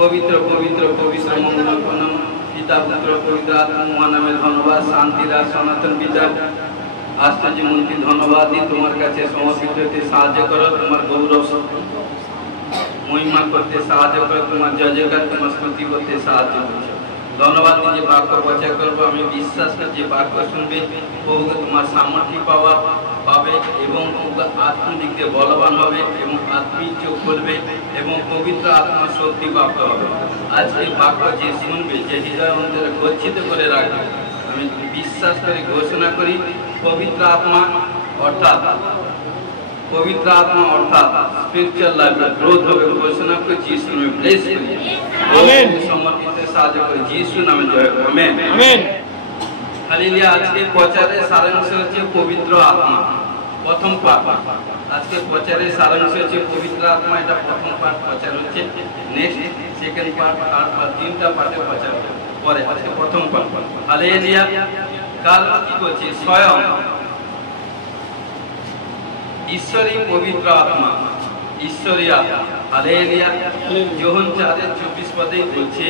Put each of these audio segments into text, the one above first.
পবিত্র পবিত্র পবিত্র মঙ্গলপূর্ণ পিতা পুত্র পবিত্র আত্মা মহানামের ধন্যবাদ, শান্তির আর সনাতন বিচার আশ্চর্য মন্ত্রী ধন্যবাদ দিই। তোমার কাছে সমর্পিত হতে সাহায্য করো, তোমার গৌরব মহিমা করতে সাহায্য করো, তোমার জয়জয়কার তোমার স্তুতি করতে সাহায্য করছো। ধন্যবাদ দিই যে বাক্য প্রচার করবো, আমি বিশ্বাস করি যে বাক্য শুনবে প্রভুকে তোমার সামর্থ্য পাবে এবং আত্মিক দিয়ে বলবান হবে এবং আত্মিক চোখ করবে এবং পবিত্র আত্মা শক্তি প্রাপ্ত হবে। আজকে বাক্য যে শুনবে, যে হৃদয় অন্তরে গচ্ছিত করে রাখবে, আমি বিশ্বাস করে ঘোষণা করি পবিত্র আত্মা অর্থাৎ স্পিরিচুয়াল লাইফে গ্রোথ হবে। ঘোষণা করে যিশু নামে ব্লেস করি, আমেন। সমর্পিত সাহায্য করে যিশু নামে জয়, আমেন আমেন। হালেলুয়া। আজকে প্রচারের সারাংশ হচ্ছে পবিত্র আত্মা, প্রথম পাঠ। আজকে প্রচারের সারাংশ হচ্ছে পবিত্র আত্মা, এটা প্রথম পাঠ প্রচার হচ্ছে। Next second part, third part, তিনটা পার্টে প্রচার পরে। আজকে প্রথম পাঠ। হালেলুয়া। কাল কি বলছে? স্বয়ং ঈশ্বরই পবিত্র আত্মা, ঈশ্বরী আত্মা। হালেলুয়া। যোহন 4:24 বলছে,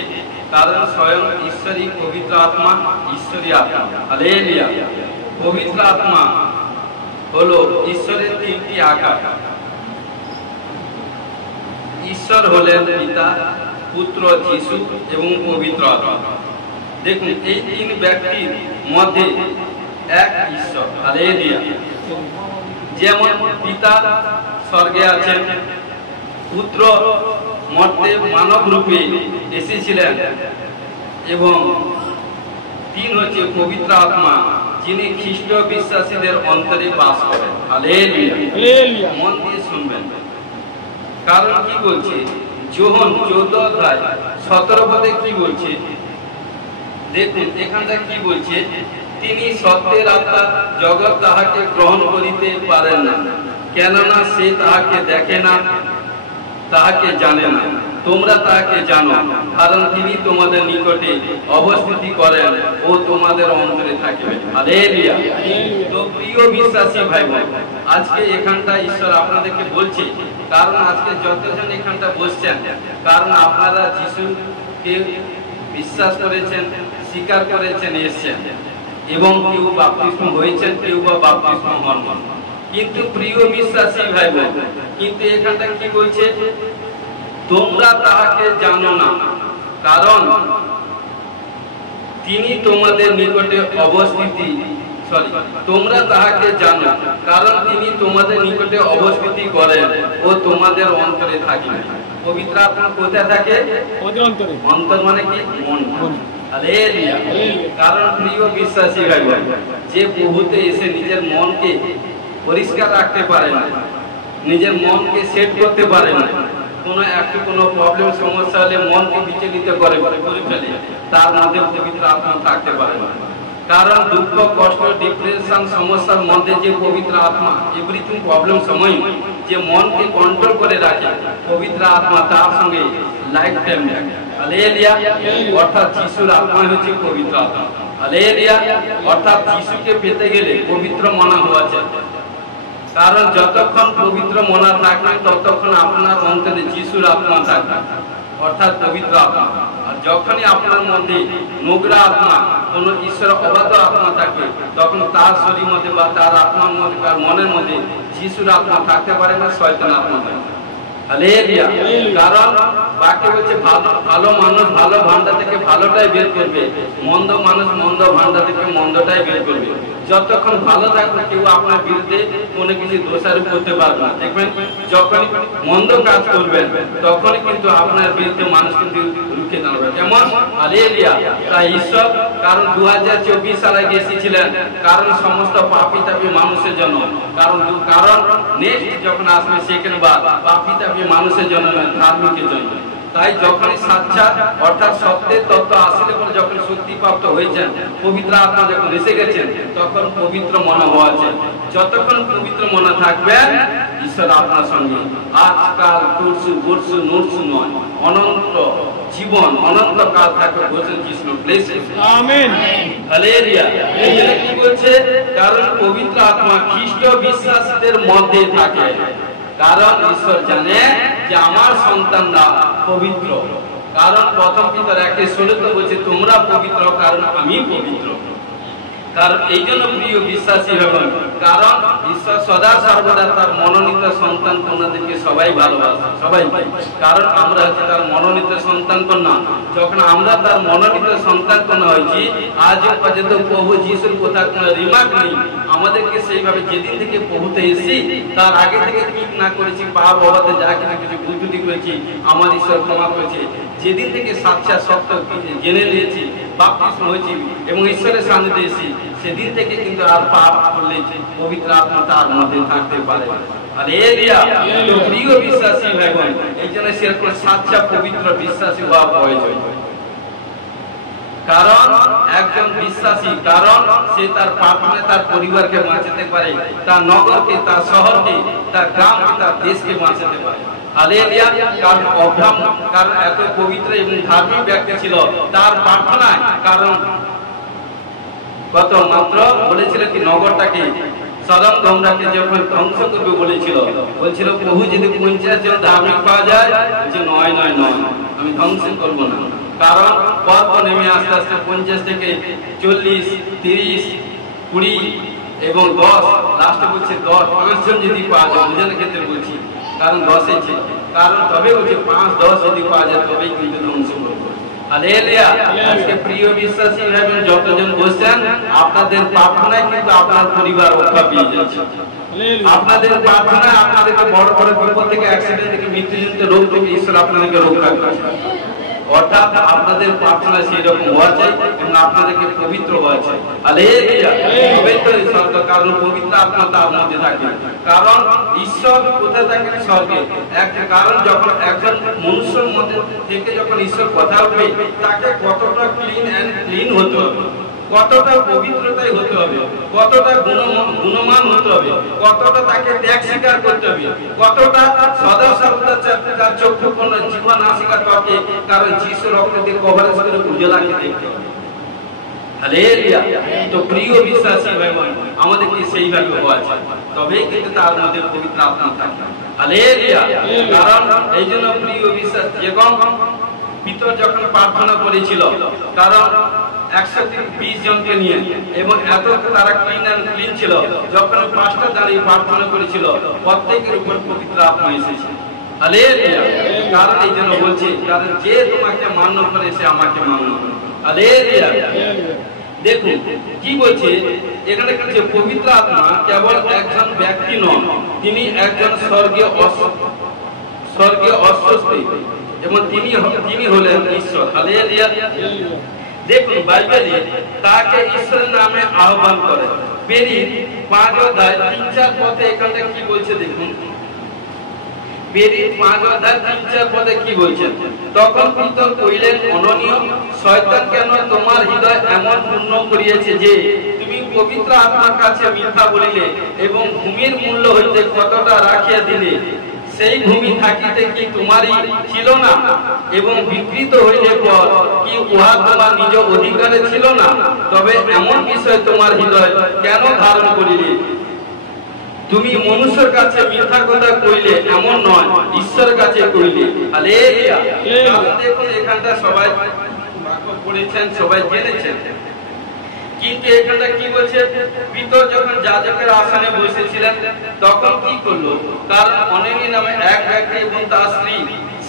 কারণ স্বয়ং ঈশ্বরই পবিত্র আত্মা, ঈশ্বরী আত্মা। হালেলুয়া। পবিত্র আত্মা হলো ঈশ্বরের তিনটি আকার। ঈশ্বর হলেন পিতা, পুত্র যিশু এবং পবিত্র আত্মা। দেখুন, এই তিন ব্যক্তির মধ্যে এক ঈশ্বর। হালেলুয়া। যেমন পিতা স্বর্গে আছেন, পুত্র মর্তে মানব রূপে এসেছিলেন এবং তিন হচ্ছে পবিত্র আত্মা, যিনি খ্রিস্ট বিশ্বাসীদের অন্তরে বাস করেন। হালেলুয়া। মন দিয়ে শুনবেন, কারণ কি বলছে? যোহন 14:17 কি বলছে? দেখুন এখানটা কি বলছে? তিনি সত্যের আত্মা, জগৎ তাহাকে গ্রহণ করিতে পারেন না, কেননা সে তাহাকে দেখে না, তাহাকে জানে না। তোমরা তাহাকে জানো, কারণ তিনি তোমাদের নিকটে অবস্থিতি করেন ও তোমাদের অন্তরে থাকবেন। হালেলুয়া। তো প্রিয় বিশ্বাসী ভাই বোন, আজকে এখানটা ঈশ্বর আপনাদেরকে বলছে, কারণ আজকে যতজন এখানটা বসছেন, কারণ আপনারা যিশুকে বিশ্বাস করেছেন, স্বীকার করেছেন, এসেছেন এবং কেউ বাপ্তিস্ম হয়েছেন, কেউ বা বাপ্তিস্ম হন। কিন্তু প্রিয় বিশ্বাসী ভাই বোন, কিন্তু এখানটা কি বলছে? তোমরা তাহাকে জানো না, কারণ তিনি তোমাদের নিকটে তোমরা তাহাকে জানো, কারণ তিনি তোমাদের নিকটে অবস্থিতি করেন ও তোমাদের অন্তরে থাকেন। পবিত্র আত্মা কোথায় থাকে? অন্তর মানে কি? মন। হালেলুয়া। কারণ প্রিয় বিশ্বাসী ভাই বোন, যে প্রভুতে এসে নিজের মনকে পরিষ্কার রাখতে পারে না, নিজের মনকে সেট করতে পারে না, কোনো প্রবলেম সমস্যা হলে মনকে বিচলিত করে ফেলে, তার মধ্যে পবিত্র আত্মা থাকতে পারে না। কারণ দুঃখ, কষ্ট, ডিপ্রেশন, সমস্যার মধ্যে যে পবিত্র আত্মা এভরিথিং প্রবলেম সময় যে মনকে কন্ট্রোল করে রাখে, পবিত্র আত্মা তার সঙ্গে লাইফ টাইম থাকে। হালেলুয়া। অর্থাৎ যিশুর আত্মা হচ্ছে পবিত্র আত্মা। হালেলুয়া। অর্থাৎ যিশুকে পেতে গেলে পবিত্র মনা হওয়া চাই। কারণ যতক্ষণ পবিত্র মনা থাকবে ততক্ষণ আপনার অন্তরে যিশুর আত্মা থাকবে, অর্থাৎ পবিত্র আত্মা। আর যখনই আপনার মধ্যে নোংরা আত্মা, কোন ঈশ্বর অবাধ্য আত্মা থাকবে, তখন তার শরীর মধ্যে বা তার আত্মার মধ্যে, তার মনের মধ্যে যিশুর আত্মা থাকতে পারে না, শয়তান আত্মা থাকবে। হালেলুয়া। কারণ বাক্যে বলছে ভালো মানুষ ভালো ভান্ডার থেকে ভালোটাই বের করবে, মন্দ মানুষ মন্দ ভান্ডার থেকে মন্দটাই বের করবে। যতক্ষণ ভালো থাকবে কেউ আপনার বিরুদ্ধে কোনো কিছু দোষারোপ করতে পারবে না। দেখবেন যখনই মন্দ কাজ করবেন তখনই কিন্তু আপনার বিরুদ্ধে মানুষ কিন্তু রুখে দাঁড়াবে। কেমন? হালেলুয়া। তাই ঈশ্বর কারণ 2024 সালে এসেছিলেন, কারণ সমস্ত পাপী তাপী মানুষের জন্য, কারণ নেক্সট যখন আসবে সেকেন্ড বার, পাপী তাপী মানুষের জন্য নয়, ধার্মিকের জন্য। তাই যখনই সাক্ষাৎ অর্থাৎ সত্যের তত্ত্ব আসলে পরে যখন শক্তিপ্রাপ্ত হয়েছেন, পবিত্র আত্মা যখন এসে গেছেন, তখন পবিত্র মনে হওয়া চাই। যতক্ষণ পবিত্র মনে থাকবেন ঈশ্বর আপনার সঙ্গে আজকাল তুরসু বর্ষু নরসু নয়, অনন্ত জীবন অনন্ত কাল থাকবে। বলছেন কৃষ্ণ ব্লেস আমেন। হালেলুয়া। এখানে কি বলছে? কারণ পবিত্র আত্মা খ্রিস্ট বিশ্বাসীদের মধ্যে থাকে। কারণ ঈশ্বর জানে যে আমার সন্তানরা পবিত্র, কারণ প্রথম পিতর 1:16 বলছে তোমরা পবিত্র কারণ আমি পবিত্র। কারণ এই জন্য প্রিয় বিশ্বাসী হবেন, কারণ ঈশ্বর সদা সর্বদা তার মনোনীত সন্তান কন্যাদেরকে সবাই ভালোবাসে, সবাই। কারণ আমরা হচ্ছে তার মনোনীত সন্তান কন্যা। যখন আমরা তার মনোনীত সন্তান কন্যা হয়েছি, আজ পর্যন্ত প্রভু যিশুর কথা কোনো রিমার্ক নেই। আমাদেরকে সেইভাবে যেদিন থেকে প্রভুতে এসেছি তার আগে থেকে কি না করেছি, পাপ অবাধে যা কিছু ভুল করেছি আমার ঈশ্বর ক্ষমা করেছে। যেদিন থেকে সাচ্চা সত্য জেনে নিয়েছি, বাপ্তিস্ম হয়েছি এবং ঈশ্বরের সান্নিধ্যে এসেছি, সেদিন থেকে কিন্তু আর পাপ করলে পবিত্র আত্মা তার মধ্যে থাকতে পারে। হালেলুয়া। তো প্রিয় বিশ্বাসী ভাই বোন, এই জন্য সেরকম সাচ্চা পবিত্র বিশ্বাসী হওয়া প্রয়োজন। কারণ একজন বিশ্বাসী, কারণ সে তার প্রার্থনায় তার পরিবারকে বাঁচাতে পারে, তার নগরকে, তার শহরকে, তার গ্রামকে, তার দেশকে বাঁচাতে পারে। হালেলুয়া। কারণ অব্রাহাম কারণ এত পবিত্র এবং ধার্মিক ব্যক্তি ছিল, তার প্রার্থনায় কারণ কত মাত্র বলেছিল কি নগরটাকে, সদম গমরাকে যখন ধ্বংস করবে বলেছিল, বলছিল প্রভু যদি 50 জন ধার্মিক পাওয়া যায়, যে নয় আমি ধ্বংস করবো না। কারণ পর্ব নেমে আস্তে আস্তে 50 থেকে 40, 30, 20 এবং 10, লাস্টে বলছে 10, 5 জন যদি পাওয়া যায়, বুঝানোর ক্ষেত্রে বলছি, কারণ 10 ছিল, কারণ তবে বলছে 5-10 যদি পাওয়া যায় তবেই কিন্তু ধ্বংস করবো। হালেলুয়া। আজকে প্রিয় বিশ্বাসী ভাইবোন যতজন বসছেন, আপনাদের প্রার্থনায় কিন্তু আপনার পরিবার রক্ষা পেয়ে যাচ্ছে। আপনাদের প্রার্থনায় আপনাদেরকে বড় বড় বিপদ থেকে, অ্যাক্সিডেন্ট থেকে, মৃত্যুজনিত রোগ থেকে ঈশ্বর আপনাদেরকে রক্ষা করছে। অর্থাৎ আপনাদের প্রার্থনা সেই রকম হওয়া চাই এবং আপনাদেরকে পবিত্র হওয়া চাই। হালেলুয়া। পবিত্র শব্দ, কারণ পবিত্র আত্মা তার মধ্যে থাকে। কারণ ঈশ্বর কোথায় থাকেন? স্বর্গে। কারণ যখন একজন মনুষ্যের মধ্যে থেকে যখন ঈশ্বর কথা উঠবে, তাকে কতটা ক্লিন হতে হবে, কতটা পবিত্রতাই হতে হবে, কতটা গুণমান হতে হবে, কতটা তাকে ত্যাগ স্বীকার করতে হবে, কতটা সদা সর্বদা তার চক্ষু কোন জীবন আসিকা তকে, কারণ যিশু রক্ত দিয়ে কভারেজ করে উজ্জ্বলাকে দেখতে হবে। হালেলুয়া। তো প্রিয় বিশ্বাসী ভাই বোন, আমাদেরকে সেইভাবে হওয়া চাই, তবেই কিন্তু তার মধ্যে পবিত্র আত্মা থাকে। হালেলুয়া। কারণ এই জন্য প্রিয় বিশ্বাস, যেরকম পিতর যখন প্রার্থনা করেছিল, কারণ 120 জনকে নিয়ে এবং এত তারা ক্লিন ছিল, যখন 5টা দাঁড়িয়ে প্রার্থনা করেছিল, প্রত্যেকের উপর পবিত্র আত্মা এসেছে। হালেলুয়া। কারণ এই জন্য বলছে, কারণ যে তোমাকে মান্য করে সে আমাকে মান্য করে। হালেলুয়া। দেখুন কি বলছে এখানে, যে পবিত্র আত্মা কেবল একজন ব্যক্তি নন, তিনি একজন স্বর্গীয় অস্বস্তি এবং তিনি হলেন ঈশ্বর। হালেলুয়া। দেখুন বাইবেলে তাকে ঈশ্বরের নামে আহ্বান করে। বেরিয়ে 5 অধ্যায় 3-4 পদে এখানে কি বলছে দেখুন। বেরিয়ে 5 অধ্যায় 3-4 পদে কি বলছেন? তখন পিতর কইলেন, অননীয় শয়তান কেন তোমার হৃদয় এমন পূর্ণ করিয়েছে যে তুমি পবিত্র আত্মার কাছে মিথ্যা বলিলে এবং ভূমির মূল্য হইতে কতটা রাখিয়া দিলে? সেই ভূমি থাকিতে কি তোমারই ছিল না? এবং বিকৃত হইলে পর কি উহা তোমার নিজ অধিকারে ছিল না? তবে এমন বিষয় তোমার হৃদয় কেন ধারণ করিলে? তুমি মনুষ্যের কাছে মিথ্যা কথা কইলে, এমন নয়, ঈশ্বরের কাছে কইলে। হালেলুয়া। দেখুন এখানটা সবাই বাক্য পড়েছেন, সবাই জেনেছেন, কিন্তু এখানটা কি বলছে? পিতর যখন যাজকের আসনে বসেছিলেন তখন কি করলো? কারণ অনেনি নামে এক ব্যক্তি এবং তার স্ত্রী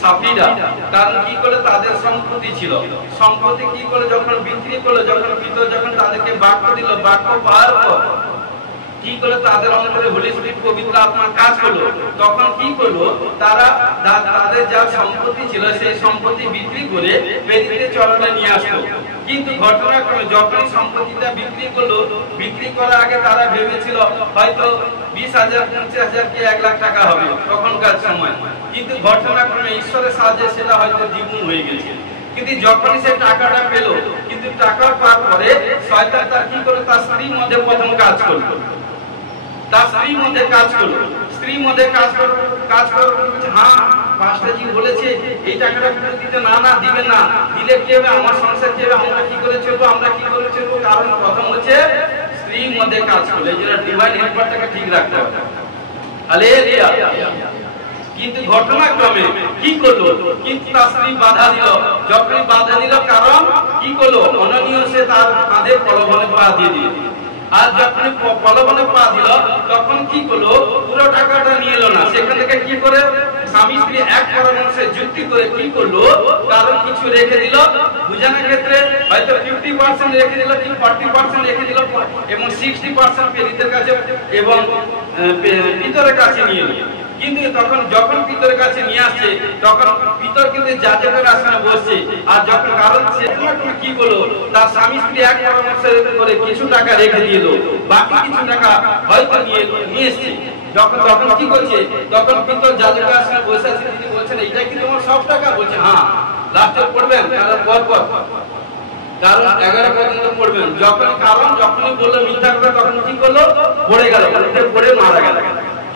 সাফিরা, কারণ কি করে তাদের সম্পত্তি ছিল, সম্পত্তি কি করে যখন বিক্রি করলো, যখন পিতর যখন তাদেরকে বাক্য দিল, বাক্য পাওয়ার পর কি করলো? তাদের অন্তরে হোলি স্পিরিট পবিত্র আত্মা কাজ করলো। তখন কি করলো? তারা তাদের যা সম্পত্তি ছিল সেই সম্পত্তি বিক্রি করে বেদিতে চরণে নিয়ে আসলো। কিন্তু ঘটনাক্রমে যখন সম্পত্তিটা বিক্রি করলো, বিক্রি করার আগে তারা ভেবেছিল হয়তো 20,000, 50,000 কি 1 লাখ টাকা হবে তখনকার সময়, কিন্তু ঘটনাক্রমে ঈশ্বরের সাহায্যে সেটা হয়তো দ্বিগুণ হয়ে গেছে। কিন্তু যখনই সে টাকাটা পেল, কিন্তু টাকা পাওয়ার পরে শয়তান তার কি করে? তার স্ত্রীর মধ্যে প্রথম কাজ করলো, তার স্ত্রীর মধ্যে কাজ করলো, স্ত্রীর মধ্যে কাজ করলো। হ্যাঁ পাস্টারজি বলেছে এই টাকাটা ফেরত দিতে, না দিবে না, দিলে কি হবে? আমার সংসার কি হবে? আমরা কি করে চলবো? কারণ প্রথম হচ্ছে স্ত্রীর মধ্যে কাজ করলো। এই জন্য ডিভাইন হেল্পারটাকে ঠিক রাখতে হবে। হালেলুয়া। কিন্তু ঘটনাক্রমে কি করলো, কিন্তু তার স্ত্রী বাধা দিল। যখনই বাধা দিল, কারণ কি করলো, অননীয় সে তার কাঁধে প্রলোভনে পা দিয়ে দিল। আর যখনই প্রলোভনে পা দিল, তখন কি করলো, পুরো টাকাটা নিয়ে এলো না। সেখান থেকে কি করে স্বামী স্ত্রী এক পরামর্শে যুক্তি করে কি করলো, কারণ কিছু রেখে দিল। বুঝানোর ক্ষেত্রে হয়তো 50% রেখে দিল, কি 40% রেখে দিল, এবং 60% পেরিতের কাছে এবং পিতরের কাছে নিয়ে এলো। কিন্তু তখন যখন পিতরের কাছে নিয়ে আসছে, তখন পিতর কিন্তু যাজকের আসনে বসছে। আর যখন কারণ কি করলো, তার স্বামী স্ত্রী এক পরামর্শ করে কিছু টাকা রেখে দিল, বাকি কিছু টাকা হয়তো নিয়ে এসছে। তখন কি করছে, তখন পিতর যাজকের আসনে বসে আছে। তিনি বলছেন, এইটা কি তোমার সব টাকা? বলছে হ্যাঁ। লাস্টে পড়বেন কারণ পর কারণ 11 পর্যন্ত পড়বেন। যখনই বললো মিথ্যা কথা, তখন কি করলো, পড়ে গেল, পড়ে মারা গেল।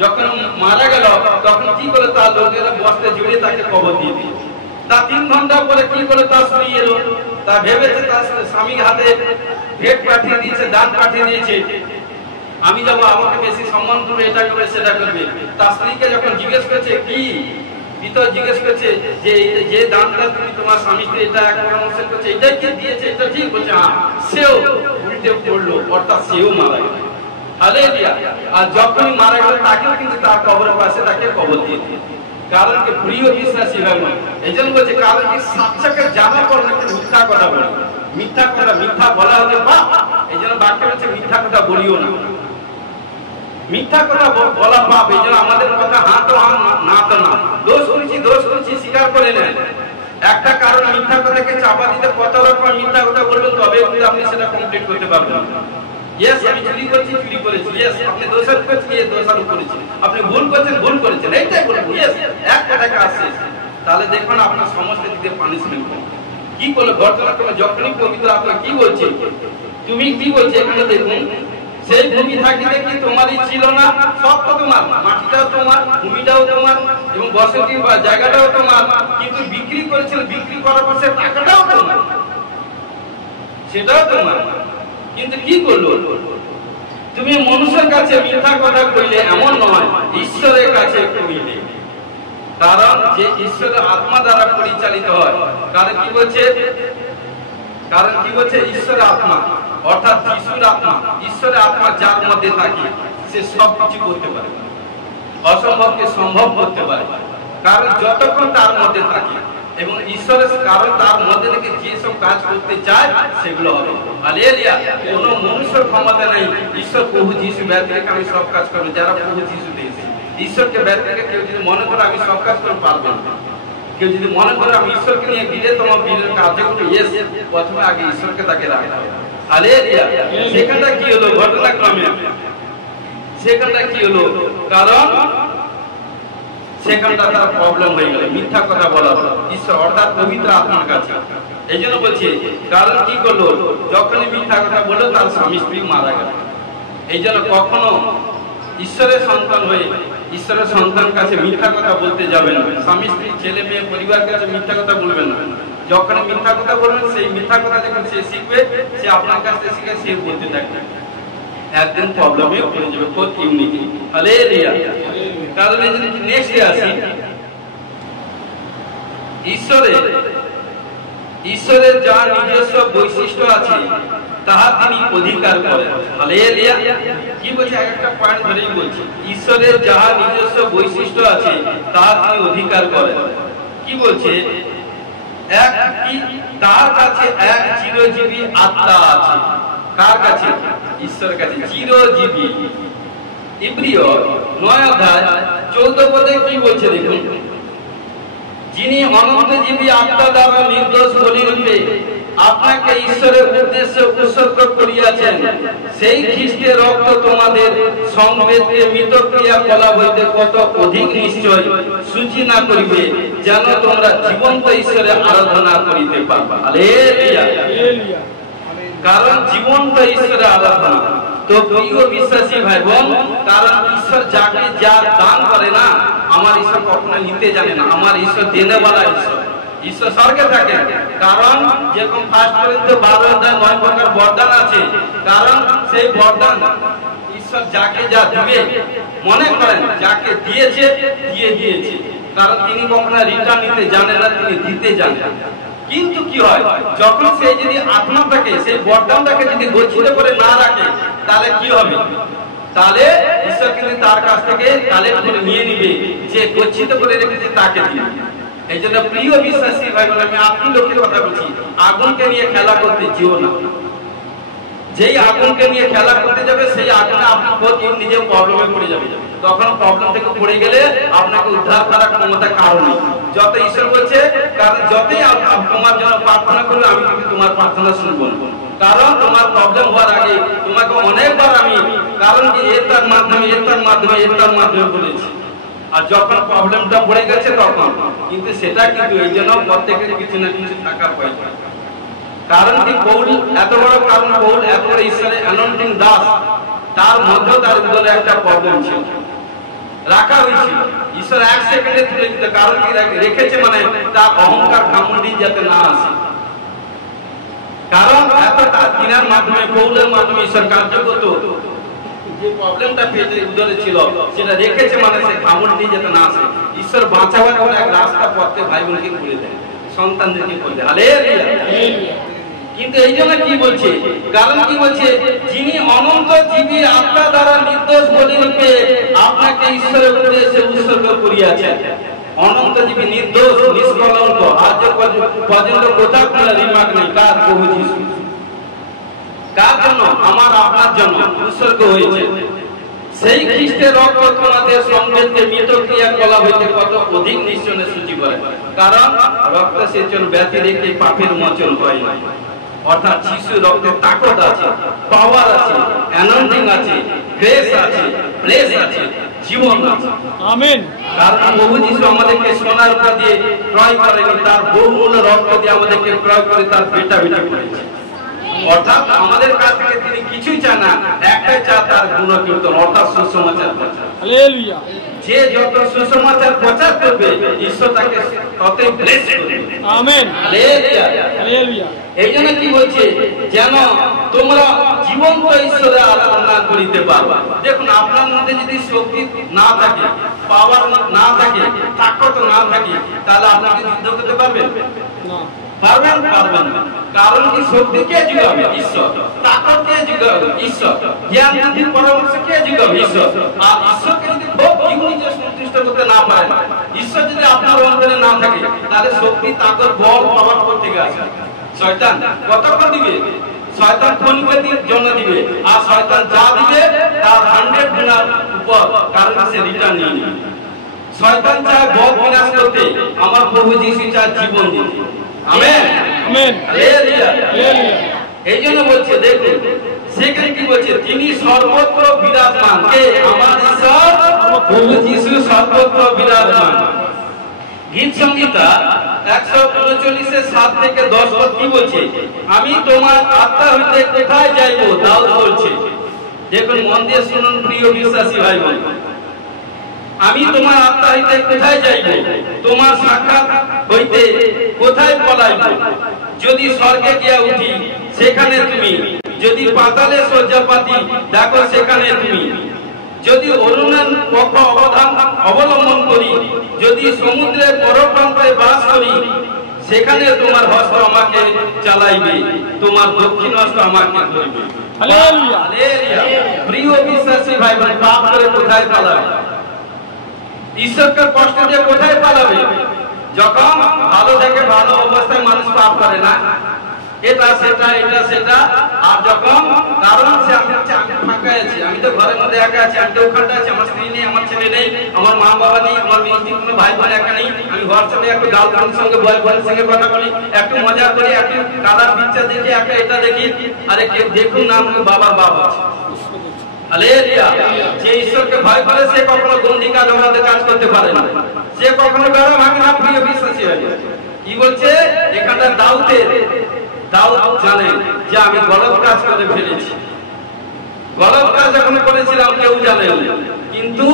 যখন মারা গেল, তখন কি করে তার লোকেরা বস্তে জড়িয়ে তাকে কবর দিয়ে দিল। তা 3 ঘন্টা পরে কি করে তার স্ত্রী এলো। তা ভেবেছে তার স্বামীর হাতে ভেট পাঠিয়ে দিয়েছে, দান পাঠিয়ে দিয়েছে, আমি যাবো, আমাকে বেশি সম্মান করবে, এটা করবে, সেটা করবে। তার স্ত্রীকে যখন জিজ্ঞেস করছে, কি পিতর জিজ্ঞেস করছে যে দানটা তুমি তোমার স্বামীকে এটা এক পরামর্শ করছে, এটাই কি দিয়েছে, এটা ঠিক? বলছে হ্যাঁ। সেও উল্টে পড়লো, অর্থাৎ সেও মারা গেল। হালেলুয়া। আর যখনই মারা গেল, তাকেও কিন্তু তার কবরের পাশে তাকে কবর দিয়ে দিল। কারণ কি প্রিয় বিশ্বাসী ভাই বোন, এই জন্য বলছে, কারণ কি সত্যকে জানার পর নাকি মিথ্যা কথা বলে। মিথ্যা কথা, মিথ্যা বলা হচ্ছে পাপ। এই জন্য বাক্য হচ্ছে মিথ্যা কথা বলিও না। মিথ্যা কথা বলা পাপ। এই জন্য আমাদের কথা হ্যাঁ তো হ্যাঁ, না তো না। দোষ করেছি স্বীকার করে নেন। একটা কারণ মিথ্যা কথাকে চাপা দিতে কতবার পর মিথ্যা কথা বলবেন, তবে কিন্তু আপনি সেটা কমপ্লিট করতে পারবেন। ইয়েস, আমি চুরি করেছি। ইয়েস, আপনি দোষারোপ করেছেন, দোষারোপ করেছেন। আপনি ভুল করেছেন, এইটাই বলবেন। ইয়েস, এক কথাকে আসছে। তাহলে দেখুন আপনার সমস্ত দিকে পানিশমেন্ট কি করলো। ঘটনাক্রমে যখনই পবিত্র আত্মা কি বলছে, তুমি কি বলছে, এখানে দেখুন, সেই ভূমি থাকিতে কি তোমারই ছিল না? সব তো তোমার, মাটিটাও তোমার, ভূমিটাও তোমার, এবং বসতি বা জায়গাটাও তোমার। কিন্তু বিক্রি করেছিল, বিক্রি করার পর সে টাকাটাও তোমার, সেটাও তোমার। কিন্তু কি করলো, তুমি মানুষের কাছে মিথ্যা কথা কইলে এমন নয়, ঈশ্বরের কাছে কইলে। কারণ যে ঈশ্বরের আত্মা দ্বারা পরিচালিত হয়। কারণ কি বলছে, ঈশ্বরের আত্মা, অর্থাৎ যিশুর আত্মা। ঈশ্বরের আত্মা যার মধ্যে থাকে, সে সব কিছু করতে পারে, অসম্ভবকে সম্ভব করতে পারে। কারণ যতক্ষণ তার মধ্যে থাকে, এবং ঈশ্বরের কারণ তার মধ্যে থেকে যেসব কাজ করতে চায়, সেগুলো হবে। হালেলুয়া। কোনো মনুষ্যের ক্ষমতা নাই ঈশ্বর প্রভু যিশু ব্যতীত রেখে আমি সব কাজ করবো। যারা প্রভু যিশু দিয়েছে, ঈশ্বরকে ব্যতীত রেখে কেউ যদি মনে করে আমি সব কাজ করতে পারবো না, কেউ যদি মনে করে আমি ঈশ্বরকে নিয়ে তোমার বীরের কাজ করবো, ইয়েস, প্রথমে আগে ঈশ্বরকে তাকে রাখতে হবে। হালেলুয়া। সেখানটা কি হলো, ঘটনাক্রমে সেখানটা কি হলো, কারণ সেখানটা তার প্রবলেম হয়ে গেল, মিথ্যা কথা বলা হলো ঈশ্বর অর্থাৎ পবিত্র আত্মার কাছে। এই জন্য বলছি, কারণ কি করলো, যখনই মিথ্যা কথা বললো, তার স্বামী স্ত্রী মারা গেল। এই জন্য কখনো ঈশ্বরের সন্তান হয়ে ঈশ্বরের সন্তান কাছে মিথ্যা কথা বলতে যাবেন। স্বামী স্ত্রী, ছেলে মেয়ে, পরিবার কাছে মিথ্যা কথা বলবেন না। যখন মিথ্যা কথা বলবেন, সেই মিথ্যা কথা যখন সে শিখবে, সে আপনার কাছ থেকে শিখে সে বলতে থাকবে, একদিন প্রবলেমে পড়ে যাবে। খুব ইউনিক। হালেলুয়া। কারণ এই যদি নেক্সটে আসি, ঈশ্বরের যা নিজস্ব বৈশিষ্ট্য আছে, তাহা তিনি অধিকার করেন। হালেলুয়া। কি বলছে, একটা পয়েন্ট ধরেই বলছি, ঈশ্বরের যাহা নিজস্ব বৈশিষ্ট্য আছে, তাহা তিনি অধিকার করেন। কি বলছে, তার কাছে এক চিরজীবী আত্মা আছে। কার কাছে? ঈশ্বরের কাছে চিরজীবী। ইব্রিয় 9 অধ্যায় 14 পদে কি বলছে দেখুন, যিনি অনন্তজীবী আত্মা দ্বারা নির্দোষ বলিরূপে আপনাকে ঈশ্বরের উদ্দেশ্যে উৎসর্গ করিয়াছেন, সেই খ্রিস্টের রক্ত তোমাদের সংবেদকে মিতক্রিয়া কলাপ হইতে কত অধিক নিশ্চয় সূচি না করিবে, যেন তোমরা জীবন্ত ঈশ্বরের আরাধনা করিতে পারো। হালেলুয়া। কারণ জীবন্ত ঈশ্বরের আরাধনা। তো প্রিয় বিশ্বাসী ভাই বোন, কারণ ঈশ্বর যাকে যা দান করে না, আমার ঈশ্বর কখনো নিতে জানে না। আমার ঈশ্বর দেনেওয়ালা ঈশ্বর। ঈশ্বর স্বর্গে থাকে। কারণ যেরকম 1 Corinthians 12 অধ্যায় 9 প্রকার বরদান আছে। কারণ সেই বরদান ঈশ্বর যাকে যা দিবে, মনে করেন যাকে দিয়েছে দিয়ে দিয়েছে। কারণ তিনি কখনো রিটার্ন নিতে জানেন না, তিনি দিতে জানেন। কিন্তু কি হয়, যখন সে যদি আত্মাটাকে, সেই বরদানটাকে যদি গচ্ছিত করে না রাখে, তাহলে কি হবে? তাহলে ঈশ্বর কিন্তু তার কাছ থেকে কালেক্ট করে নিয়ে নিবে, যে গচ্ছিত করে রেখেছে তাকে দিবে। এই জন্য প্রিয় বিশ্বাসী ভাই বোন, আমি আপনি লোকের কথা বলছি, আগুনকে নিয়ে খেলা করতে যেও না। যেই আগুনকে নিয়ে খেলা করতে যাবে, সেই আগুনে আপনি নিজে প্রবলেমে পড়ে যাবে। তখন প্রবলেম থেকে পড়ে গেলে আপনাকে উদ্ধার করার ক্ষমতা কারো নেই। যত ঈশ্বর বলছে, কারণ যতই তোমার জন্য প্রার্থনা করবে, আমি কিন্তু তোমার প্রার্থনা শুনবো না। কারণ তোমার প্রবলেম হওয়ার আগে তোমাকে অনেকবার আমি, কারণ কি এর মাধ্যমে বলেছি। আর যখন প্রবলেমটা পড়ে গেছে তখন কিন্তু সেটা কিন্তু এই জন্য প্রত্যেকের কিছু না কিছু থাকার প্রয়োজন। কারণ কি পৌল এত বড়, কারণ পৌল এত বড় ঈশ্বরের অ্যানয়েন্টিং দাস, তার মধ্যে তার ভিতরে একটা প্রবলেম ছিল, রাখা হয়েছিল। ঈশ্বর 1 সেকেন্ডে তুলে দিতে, কারণ কি রেখেছে মানে তার অহংকার ঘামুন্ডি যাতে না আসে। কারণ এত তার দিনের মাধ্যমে, পৌলের মাধ্যমে ঈশ্বর কার্য করত। যে প্রবলেমটা ভিতরে ছিল সেটা রেখেছে মানে সে ঘামুন্ডি যাতে না আসে। ঈশ্বর বাঁচাবার জন্য এক রাস্তা পথে ভাই বোনকে খুলে দেয়, সন্তানদেরকে খুলে দেয়। হালেলুয়া। কিন্তু এই জন্য কি বলছে, কারণ কি বলছে, যিনি অনন্ত জীবী আত্মা দ্বারা নির্দোষ বলিরূপে আপনাকে ঈশ্বরের উদ্দেশ্যে উৎসর্গ করিয়াছেন। অনন্ত জীবী, নির্দোষ, নিষ্কলঙ্ক, আজ পর্যন্ত কোথাও কোনো রিমার্ক নেই। কার? প্রভু যীশু। কার জন্য? আমার আপনার জন্য উৎসর্গ হয়েছে। সেই খ্রিস্টের রক্ত তোমাদের সংবেদকে মৃত ক্রিয়াকলাপ হইতে কত অধিক নিশ্চয়ই সূচি করে। কারণ রক্ত সেচন ব্যতি রেখে পাপের মোচন হয় না। অর্থাৎ যিশুর রক্তে তাকত আছে, পাওয়ার আছে, অ্যানয়েন্টিং আছে, গ্রেস আছে, ব্লেস আছে, জীবন আছে। আমেন। কারণ প্রভু যীশু আমাদেরকে সোনার উপর দিয়ে ক্রয় করেনি, তার বহুমূল্য রক্ত দিয়ে আমাদেরকে ক্রয় করে তার বেটা করেছে। অর্থাৎ আমাদের কাছ থেকে তিনি কিছুই চান না, একটাই চান, তার গুণকীর্তন, অর্থাৎ সুসমাচার প্রচার। হালেলুয়া। যে যত সুসমাচার প্রচার করবে, ঈশ্বর তাকে ততই ব্লেস করবে। আমেন। হালেলুয়া। হালেলুয়া। এই জন্য কি বলছে, যেন তোমরা জীবন্ত ঈশ্বরের আরাধনা করিতে পারবা। দেখুন, আপনার মধ্যে যদি শক্তি না থাকে, পাওয়ার না থাকে, তাকত না থাকে, তাহলে আপনাকে যুদ্ধ করতে পারবেন না। পারবেন না। কারণ কি শক্তি কে যোগাবে? ঈশ্বর। তাকত কে যোগাবে? ঈশ্বর। জ্ঞান বুদ্ধির পরামর্শ কে যোগাবে? ঈশ্বর। আর ঈশ্বরকে যদি খুব নিজে সন্তুষ্ট করতে না পারেন, ঈশ্বর যদি আপনার অন্তরে না থাকে, তাহলে শক্তি, তাকত, বল, পাওয়ার করতে গেছে শয়তান কতক্ষণ দিবে? শয়তান ক্ষণিকের জন্য দিবে, আর শয়তান যা দিবে তার 100 গুণের উপর, কারণ সে রিটার্ন নিয়ে নেবে। শয়তান চায় বল বিনাশ করতে, আমার প্রভু যীশু চায় জীবন দিতে। আমেন। আমেন। হালেলুয়া। হালেলুয়া। এই জন্য বলছে, দেখুন সেখানে কি বলছে, তিনি সর্বত্র বিরাজমান। কে? আমার ঈশ্বর প্রভু যীশু সর্বত্র বিরাজমান। গীত সংহিতা 139-7 থেকে 10 পদ কি বলছে, আমি তোমার আত্মা হইতে কোথায় যাইব? দাউদ বলছে। দেখুন, মন দিয়ে শুনুন প্রিয় বিশ্বাসী ভাই বোন, আমি তোমার আত্মা হইতে কোথায় যাইব? তোমার সাক্ষাৎ হইতে কোথায় পলাইব? যদি স্বর্গে গিয়া উঠি, সেখানে তুমি। যদি পাতালে শয্যাপাতি, দেখো সেখানে তুমি। যদি অরুণের পক্ষ অবলম্বন করি, যদি সমুদ্রের পরপ্রান্তে বাস করি, সেখানে তোমার হস্ত আমাকে চালাইবে, তোমার দক্ষিণ হস্ত আমাকে ধরবে। হালেলুয়া। হালেলুয়া। প্রিয় বিশ্বাসী ভাই বোন, পাপ করে কোথায় পালাবে? ঈশ্বরকে কষ্ট দিয়ে কোথায় পালাবে? যখন ভালো থেকে ভালো অবস্থায় মানুষ পাপ করে না, এটা সেটা, আর যখন কারণ সে আমি ফাঁকা আছি, আমি তো ঘরের মধ্যে একা আছি, আমি তো ওখানটা আছি, আমার স্ত্রী নেই, আমার ছেলে নেই, আমার মা বাবা নেই, আমার মিষ্টি কোনো ভাই বোন একা নেই, আমি হোয়াটসঅ্যাপে একটু গার্লফ্রেন্ডের সঙ্গে বয়ফ্রেন্ডের সঙ্গে কথা বলি, একটু মজা করি, একটু কাদার পিকচার দেখি, একটা এটা দেখি, আরে কে দেখুন না আমাকে বাবার বাবা আছে। হালেলুয়া। যে ঈশ্বরকে ভয় করে সে কখনো গন্ডিকা জমাতে কাজ করতে পারে না, সে কখনো বেড়া ভাঙে না। প্রিয় বিশ্বাসী হয় কি বলছে এখানটা, দাউদ জানে যে আমি গলত কাজ করে ফেলেছি, গলত কাজ যখন করেছিলাম কেউ জানে, কিন্তু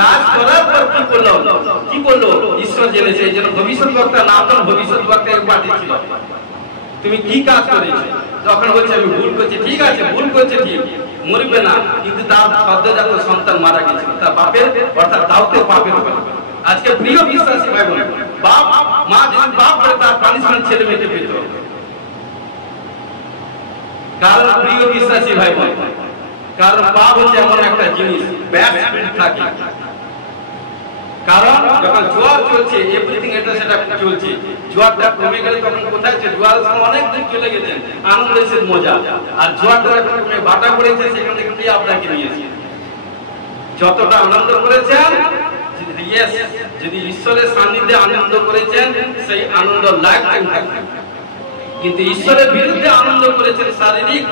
কাজ করার পর কি করলো ঈশ্বর জেনেছে। এই জন্য ভবিষ্যৎ বক্তা নাতন ভবিষ্যৎ বক্তাকে পাঠিয়েছিল, তুমি কি কাজ করেছো? তখন বলছে আমি ভুল করছি। ঠিক আছে, ভুল করছে ঠিক, মরবে না, কিন্তু তার সদ্যজাত সন্তান মারা গেছিল, তার বাপের অর্থাৎ দাউদের পাপের উপর। আজকে প্রিয় বিশ্বাসী ভাই বোন, বাপ মা যদি পাপ করে তার পানিশমেন্ট ছেলে মেয়েকে পেত। কারণ প্রিয় বিশ্বাসী ভাই বোন, কারণ পাপ হচ্ছে এমন একটা জিনিস ব্যাড স্পিরিট থাকে। কারণ যখন জোয়ার চলছে এভরিথিং এটা সেটা চলছে, জোয়ারটা কমে গেলে তখন কোথায় জোয়ার অনেক দূর চলে গেছেন, আনন্দ এসে মজা, আর জোয়ারটা কমে বাটা পড়েছে সেখান থেকে আপনাকে নিয়েছে। যতটা আনন্দ করেছেন, যদি ঈশ্বরের সান্নিধ্যে আনন্দ করেছেন সেই আনন্দ লাইফ টাইম থাকবে। কিন্তু ঈশ্বরের বিরুদ্ধে আনন্দ করেছেন, শারীরিক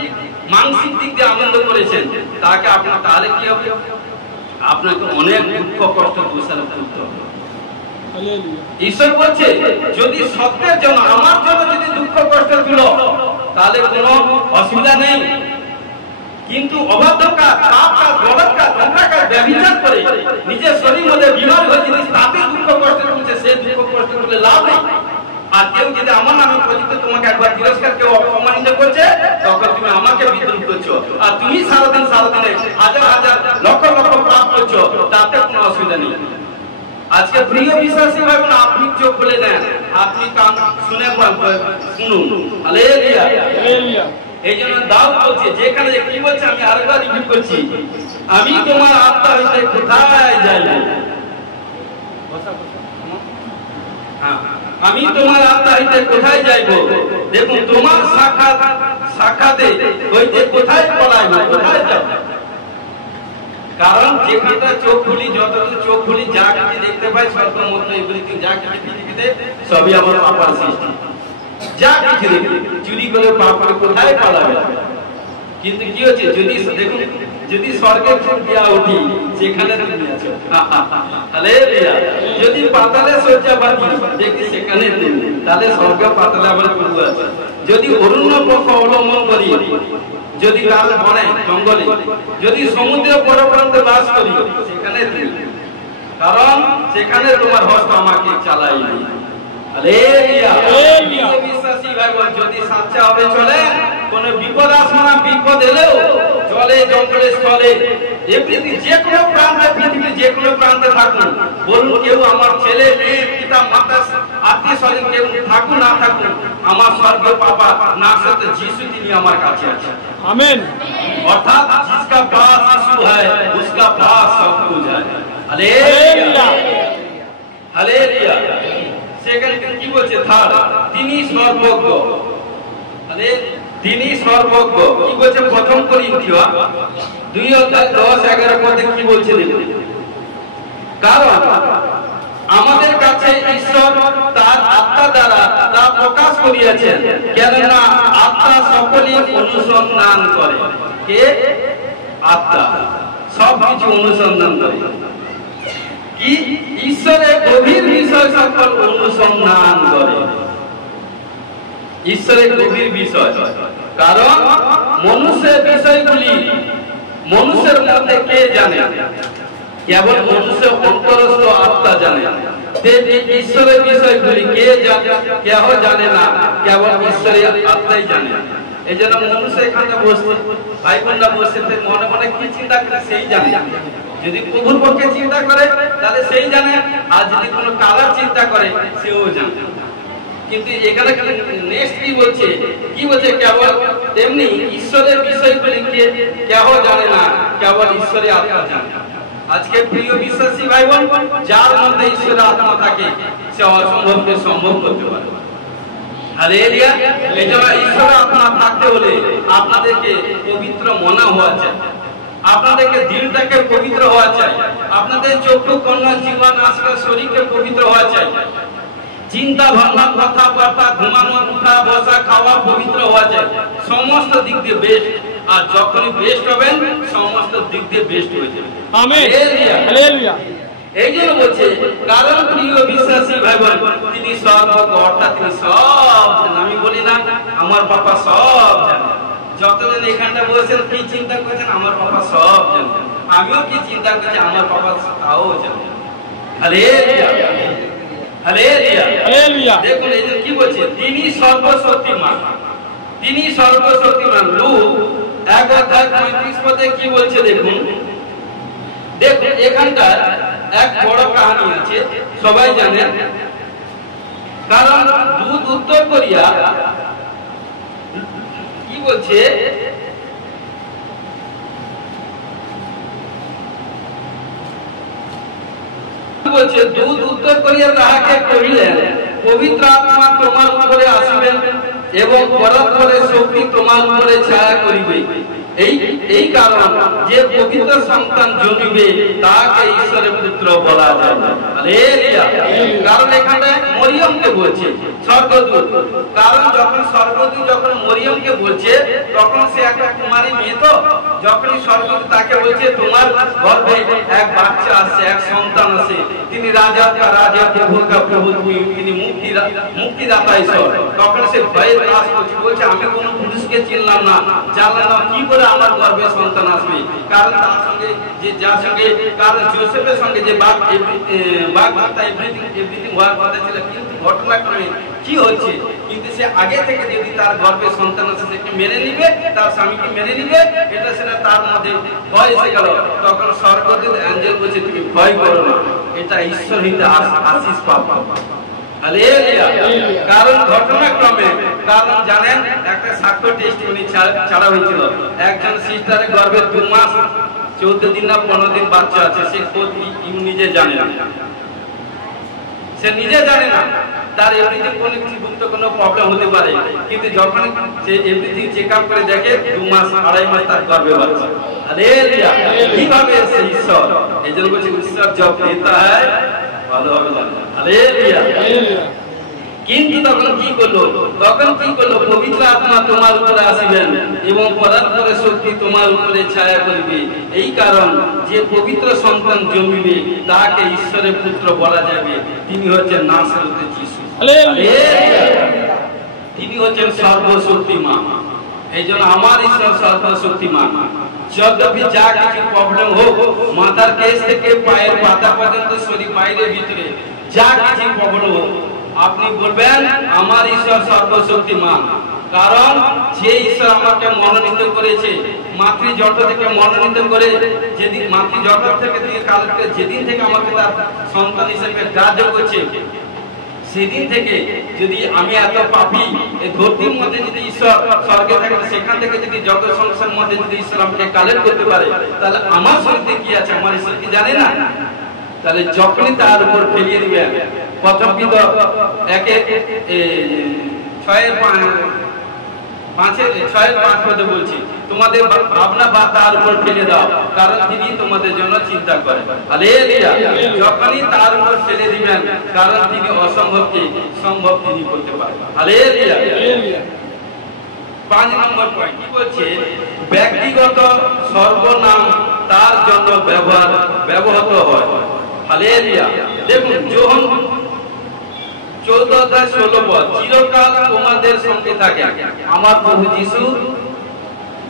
মানসিক দিক দিয়ে আনন্দ করেছেন, তাকে আপনার তাহলে কি হবে? আপনাকে অনেক দুঃখ কষ্ট দোষারোপ করতে হবে। ঈশ্বর বলছে যদি সত্যের জন্য আমার জন্য যদি দুঃখ কষ্ট দিল তাহলে কোনো অসুবিধা নেই, কিন্তু অবাধ্য কাজ, পাপ কাজ, গলত কাজ, নোংরা কাজ, ব্যভিচার করে নিজের শরীর মধ্যে বিমার হয়ে জিনিস তাতে দুঃখ কষ্ট করছে, সে দুঃখ কষ্ট করলে লাভ নেই। আর কেউ যদি আমার নামে পরিচিত তোমাকে একবার তিরস্কার, কেউ অপমানিত করছে, তখন তুমি আমাকে বিদ্রুপ করছো, আর তুমি সারাদিনে হাজার হাজার লক্ষ লক্ষ পাপ করছো, তাতে কোনো অসুবিধা নেই। আজকে প্রিয় বিশ্বাসী ভাই বোন, আপনি চোখ খুলে নেন, আপনি কান শুনে শুনুন। Hallelujah, hallelujah. এই জন্য দাউদ বলছে, যেখানে কি বলছে আমি আরেকবার রিপিট করছি, আমি তোমার আত্মা হইতে কোথায় যাইব, আমি তোমার আত্মা হইতে কোথায় যাইব, দেখুন তোমার সাক্ষাতে হইতে কোথায় পলাইব, কোথায় যাব। কারণ যেখানটা চোখ খুলি, যতটুকু চোখ খুলি যা কিছু দেখতে পাই স্বর্গ মধ্য এভরিথিং যা কিছু পৃথিবীতে সবই আমার পাপার সৃষ্টি। যা কিছু দেখি চুরি করে পাপ করে কোথায় পালাবে। কিন্তু কি হচ্ছে, যদি দেখুন যদি স্বর্গের দিয়া উঠি সেখানে তুমি আছো, হালেলুয়া। যদি পাতালে শয্যা বাঁধি দেখি সেখানে তুমি, তাহলে স্বর্গ পাতালে আমার প্রভু আছে। যদি অরণ্য পক্ষ অবলম্বন করি, যদি কাল বনে জঙ্গলে, যদি সমুদ্রের পরপ্রান্তে বাস করি সেখানে তুমি, কারণ সেখানে তোমার হস্ত আমাকে চালাই। হালেলুয়া। বিশ্বাসী ভাই বোন, যদি সাচ্চা হবে চলে, কোন বিপদ আসবে না, বিপদ এলেও জলে জঙ্গলে স্থলে এভরিথিং যে কোনো প্রান্তে, পৃথিবীর যে কোনো প্রান্তে থাকুন, বলুন কেউ আমার ছেলে মেয়ে পিতা মাতা আত্মীয় স্বজন কেউ থাকুন না থাকুন, আমার স্বর্গীয় পাপা না সত্য যিশু তিনি আমার কাছে আছে। আমেন। অর্থাৎ जिसका पास यीशु है उसका पास सब कुछ है। Hallelujah, hallelujah. সেকেন্ড কি বলছে, থার্ড তিনি সর্বজ্ঞ। তিনি সর্বজ্ঞ কি বলছে, প্রথম করিন্থীয় 2:10-11 পদে কি বলছে দেখুন, কারণ আমাদের কাছে ঈশ্বর তার আত্মা দ্বারা তা প্রকাশ করিয়াছেন, কেননা আত্মা সকলেই অনুসন্ধান করে। কে? আত্মা সবকিছু অনুসন্ধান করে। কি? ঈশ্বরের গভীর বিষয় সকল অনুসন্ধান করে। ঈশ্বরের গভীর বিষয়, কারণ মনুষ্যের বিষয়গুলি মানুষের মধ্যে কে জানে? কেবল মানুষের অন্তরস্থ আত্মা জানে। ঈশ্বরের বিষয়গুলি কে জানে? কেউ জানে না, কেবল ঈশ্বরের আত্মাই জানে। এই জন্য মানুষ এখানে বসে, ভাই বোনরা বসে মনে মনে কি চিন্তা করে সেই জানে। যদি প্রভুর পক্ষে চিন্তা করে তাহলে সেই জানে, আর যদি কোনো কালার চিন্তা করে সেও জানে। কিন্তু এখানে নেক্সট কি বলছে, কি বলছে, কেবল তেমনি ঈশ্বরের বিষয়গুলি কেউ জানে না, কেবল ঈশ্বরের আত্মা জানে। আজকে প্রিয় বিশ্বাসী ভাই বোন, যার মধ্যে ঈশ্বরের আত্মা থাকে সে অসম্ভবকে সম্ভব করতে পারে। হালেলুয়া। এই জন্য ঈশ্বরের আত্মা থাকতে হলে আপনাদেরকে পবিত্র মনা হওয়া চাই, আপনাদেরকে দিলটাকে পবিত্র হওয়া চাই, আপনাদের চক্ষু কর্ণ জীবন আজকাল শরীরকে পবিত্র হওয়া চাই, চিন্তা ভাবনা কথাবার্তা ঘুমানো উঠা বসা খাওয়া পবিত্র হওয়া চাই, সমস্ত দিক দিয়ে বেস্ট। আর যখনই বেস্ট হবেন সমস্ত দিক দিয়ে বেস্ট হয়ে যাবে। Amen, hallelujah. এই জন্য বলছে, কারণ প্রিয় বিশ্বাসী ভাই বোন, তিনি সর্বজ্ঞ, অর্থাৎ তিনি সব জানেন। আমি বলি না আমার বাবা সব জানে, যতদিন এখানটা বসেছেন কি চিন্তা করছেন আমার বাবা সব জানে, আমিও কি চিন্তা করছি আমার বাবা তাও জানে। Hallelujah, hallelujah, hallelujah. দেখুন এই যে কি বলছে, তিনি সর্বশক্তিমান, তিনি সর্বশক্তিমান। লূক 1:35 পদে কি বলছে দেখুন, দেখুন এখানটা এক বড় কাহিনী আছে, সবাই জানেন। কারণ দুধ উত্তর কোরিয়া কি বলছে, দুধ উত্তর কোরিয়ার তাহাকে কহিলেন, পবিত্র আত্মা তোমার উপরে আসিবেন এবং পরস্পরে শক্তি তোমার উপরে ছায়া করিবে। এই কারণ যে পবিত্র সন্তান জন্মিবে তাকে ঈশ্বরের পুত্র বলা যায়। হালেলুয়া। কারণ এখানে মরিয়মকে বলছে স্বর্গদূত। কারণ যখন স্বর্গদূত যখন মরিয়মকে বলছে তখন সে একটা কুমারী মেয়ে, তো যখনই স্বর্গদূত তাকে বলছে তোমার গর্ভে এক বাচ্চা আছে, এক সন্তান আছে, তিনি রাজা কা রাজা, প্রভু কা প্রভু, তিনি মুক্তিদাতা ঈশ্বর, তখন সে ভয়ে ত্রাস করছে, বলছে আমি কোন পুরুষকে চিনলাম না, জানলাম না কি করে আমার গর্ভে সন্তান আসবে। কারণ তার সঙ্গে যে যার সঙ্গে, কারণ জোসেফের সঙ্গে যে এভরিথিং হওয়ার কথা ছিল, কিন্তু ঘটনাক্রমে কি হচ্ছে, কিন্তু সে আগে থেকে যদি তার গর্ভে সন্তান আছে সেকে মেনে নিবে, তার স্বামীকে মেনে নিবে, এটা সেটা তার মধ্যে ভয় এসে গেল। তখন স্বর্গদূত অ্যাঞ্জেল বলছে তুমি ভয় করো না, এটা ঈশ্বর হইতে আশীষ পাবা। হালেলুয়া। কারণ ঘটনাক্রমে, কারণ জানেন একটা সাক্ষ্য টেস্টিমনি ছাড়া হয়েছিল, একজন সিস্টারের গর্ভে 2 মাস 14 দিন না 15 দিন বাচ্চা আছে, সে নিজে জানে না, সে নিজে জানে না তার এভরিথিং কোনো প্রবলেম হতে পারে, কিন্তু যখন সে এভরিথিং চেক আপ করে দেখে 2 মাস 2.5 মাস তার গর্ভে বাচ্চা। হালেলুয়া। কিভাবে সে ঈশ্বর, এই জন্য বলছে ঈশ্বর জব দেতা হয় ভালো হবে জানে। হালেলুয়া। কিন্তু তখন কি করলো, পবিত্র আত্মা তোমার উপরে আসিবেন এবং পরস্পরে শক্তি তোমার উপরে ছায়া করিবে। এই কারণ যে পবিত্র সন্তান জন্মিবে তাকে ঈশ্বরের পুত্র বলা যাবে। তিনি হচ্ছেন নাসরতের যিশু। তিনি হচ্ছেন সর্বশক্তিমান। এই জন্য আমার ঈশ্বর সর্বশক্তিমান। যদ্যপি যা কিছু প্রবলেম হোক, মাথার কেশ থেকে পায়ের পাতা পর্যন্ত, শরীর বাইরে ভিতরে যা কিছু প্রবলেম হোক, আপনি বলবেন আমার ঈশ্বর সর্বশক্তিমান। কারণ যে ঈশ্বর আমাকে মনোনীত করেছে, মাতৃজঠ থেকে মনোনীত করে, যেদিন মাতৃজঠ থেকে যেদিন থেকে আমাকে তার সন্তান হিসেবে গ্রাহ্য করছে, সেদিন থেকে যদি আমি এত পাপী, এই ধরতির মধ্যে যদি ঈশ্বর স্বর্গে থাকে, সেখান থেকে যদি জগৎ সংসারের মধ্যে যদি ঈশ্বর আমাকে কালেক্ট করতে পারে, তাহলে আমার শরীরে কি আছে আমার ঈশ্বর কি জানে না? তাহলে যখনই তার উপর ফেলিয়ে দিবেন, প্রথম কিন্তু 6:5 পদে বলছি, তোমাদের ভাবনা বা তার উপর ফেলে দাও, কারণ তিনি তোমাদের জন্য চিন্তা করেন। হালেলুয়া। যখনই তার উপর ফেলে দিবেন, কারণ তিনি অসম্ভবকে সম্ভব তিনি করতে পারেন। হালেলুয়া। 5 নম্বর পয়েন্ট কি বলছে, ব্যক্তিগত সর্বনাম তার জন্য ব্যবহৃত হয়। হালেলুয়া। দেখুন যোহন 14:16 চিরকাল তোমাদের সঙ্গে থাকে। আমার প্রভু যিশু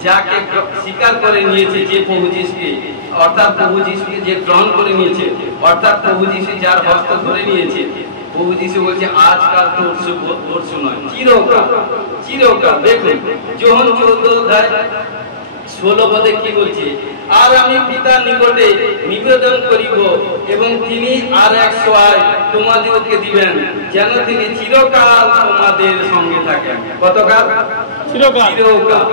যাকে স্বীকার করে নিয়েছে, যে প্রভু যিশুকে, অর্থাৎ প্রভু যিশুকে যে গ্রহণ করে নিয়েছে, অর্থাৎ প্রভু যিশু যার হস্ত ধরে নিয়েছে, প্রভু যিশু বলছে আজকাল পরশু নয়, চিরকাল। দেখুন যোহন 14:16 পদে কি বলছে, আর আমি পিতার নিকটে নিবেদন করিব এবং তিনি আর এক সহায় তোমাদেরকে দিবেন, যেন তিনি চিরকাল তোমাদের সঙ্গে থাকেন। কতকাল? চিরকাল।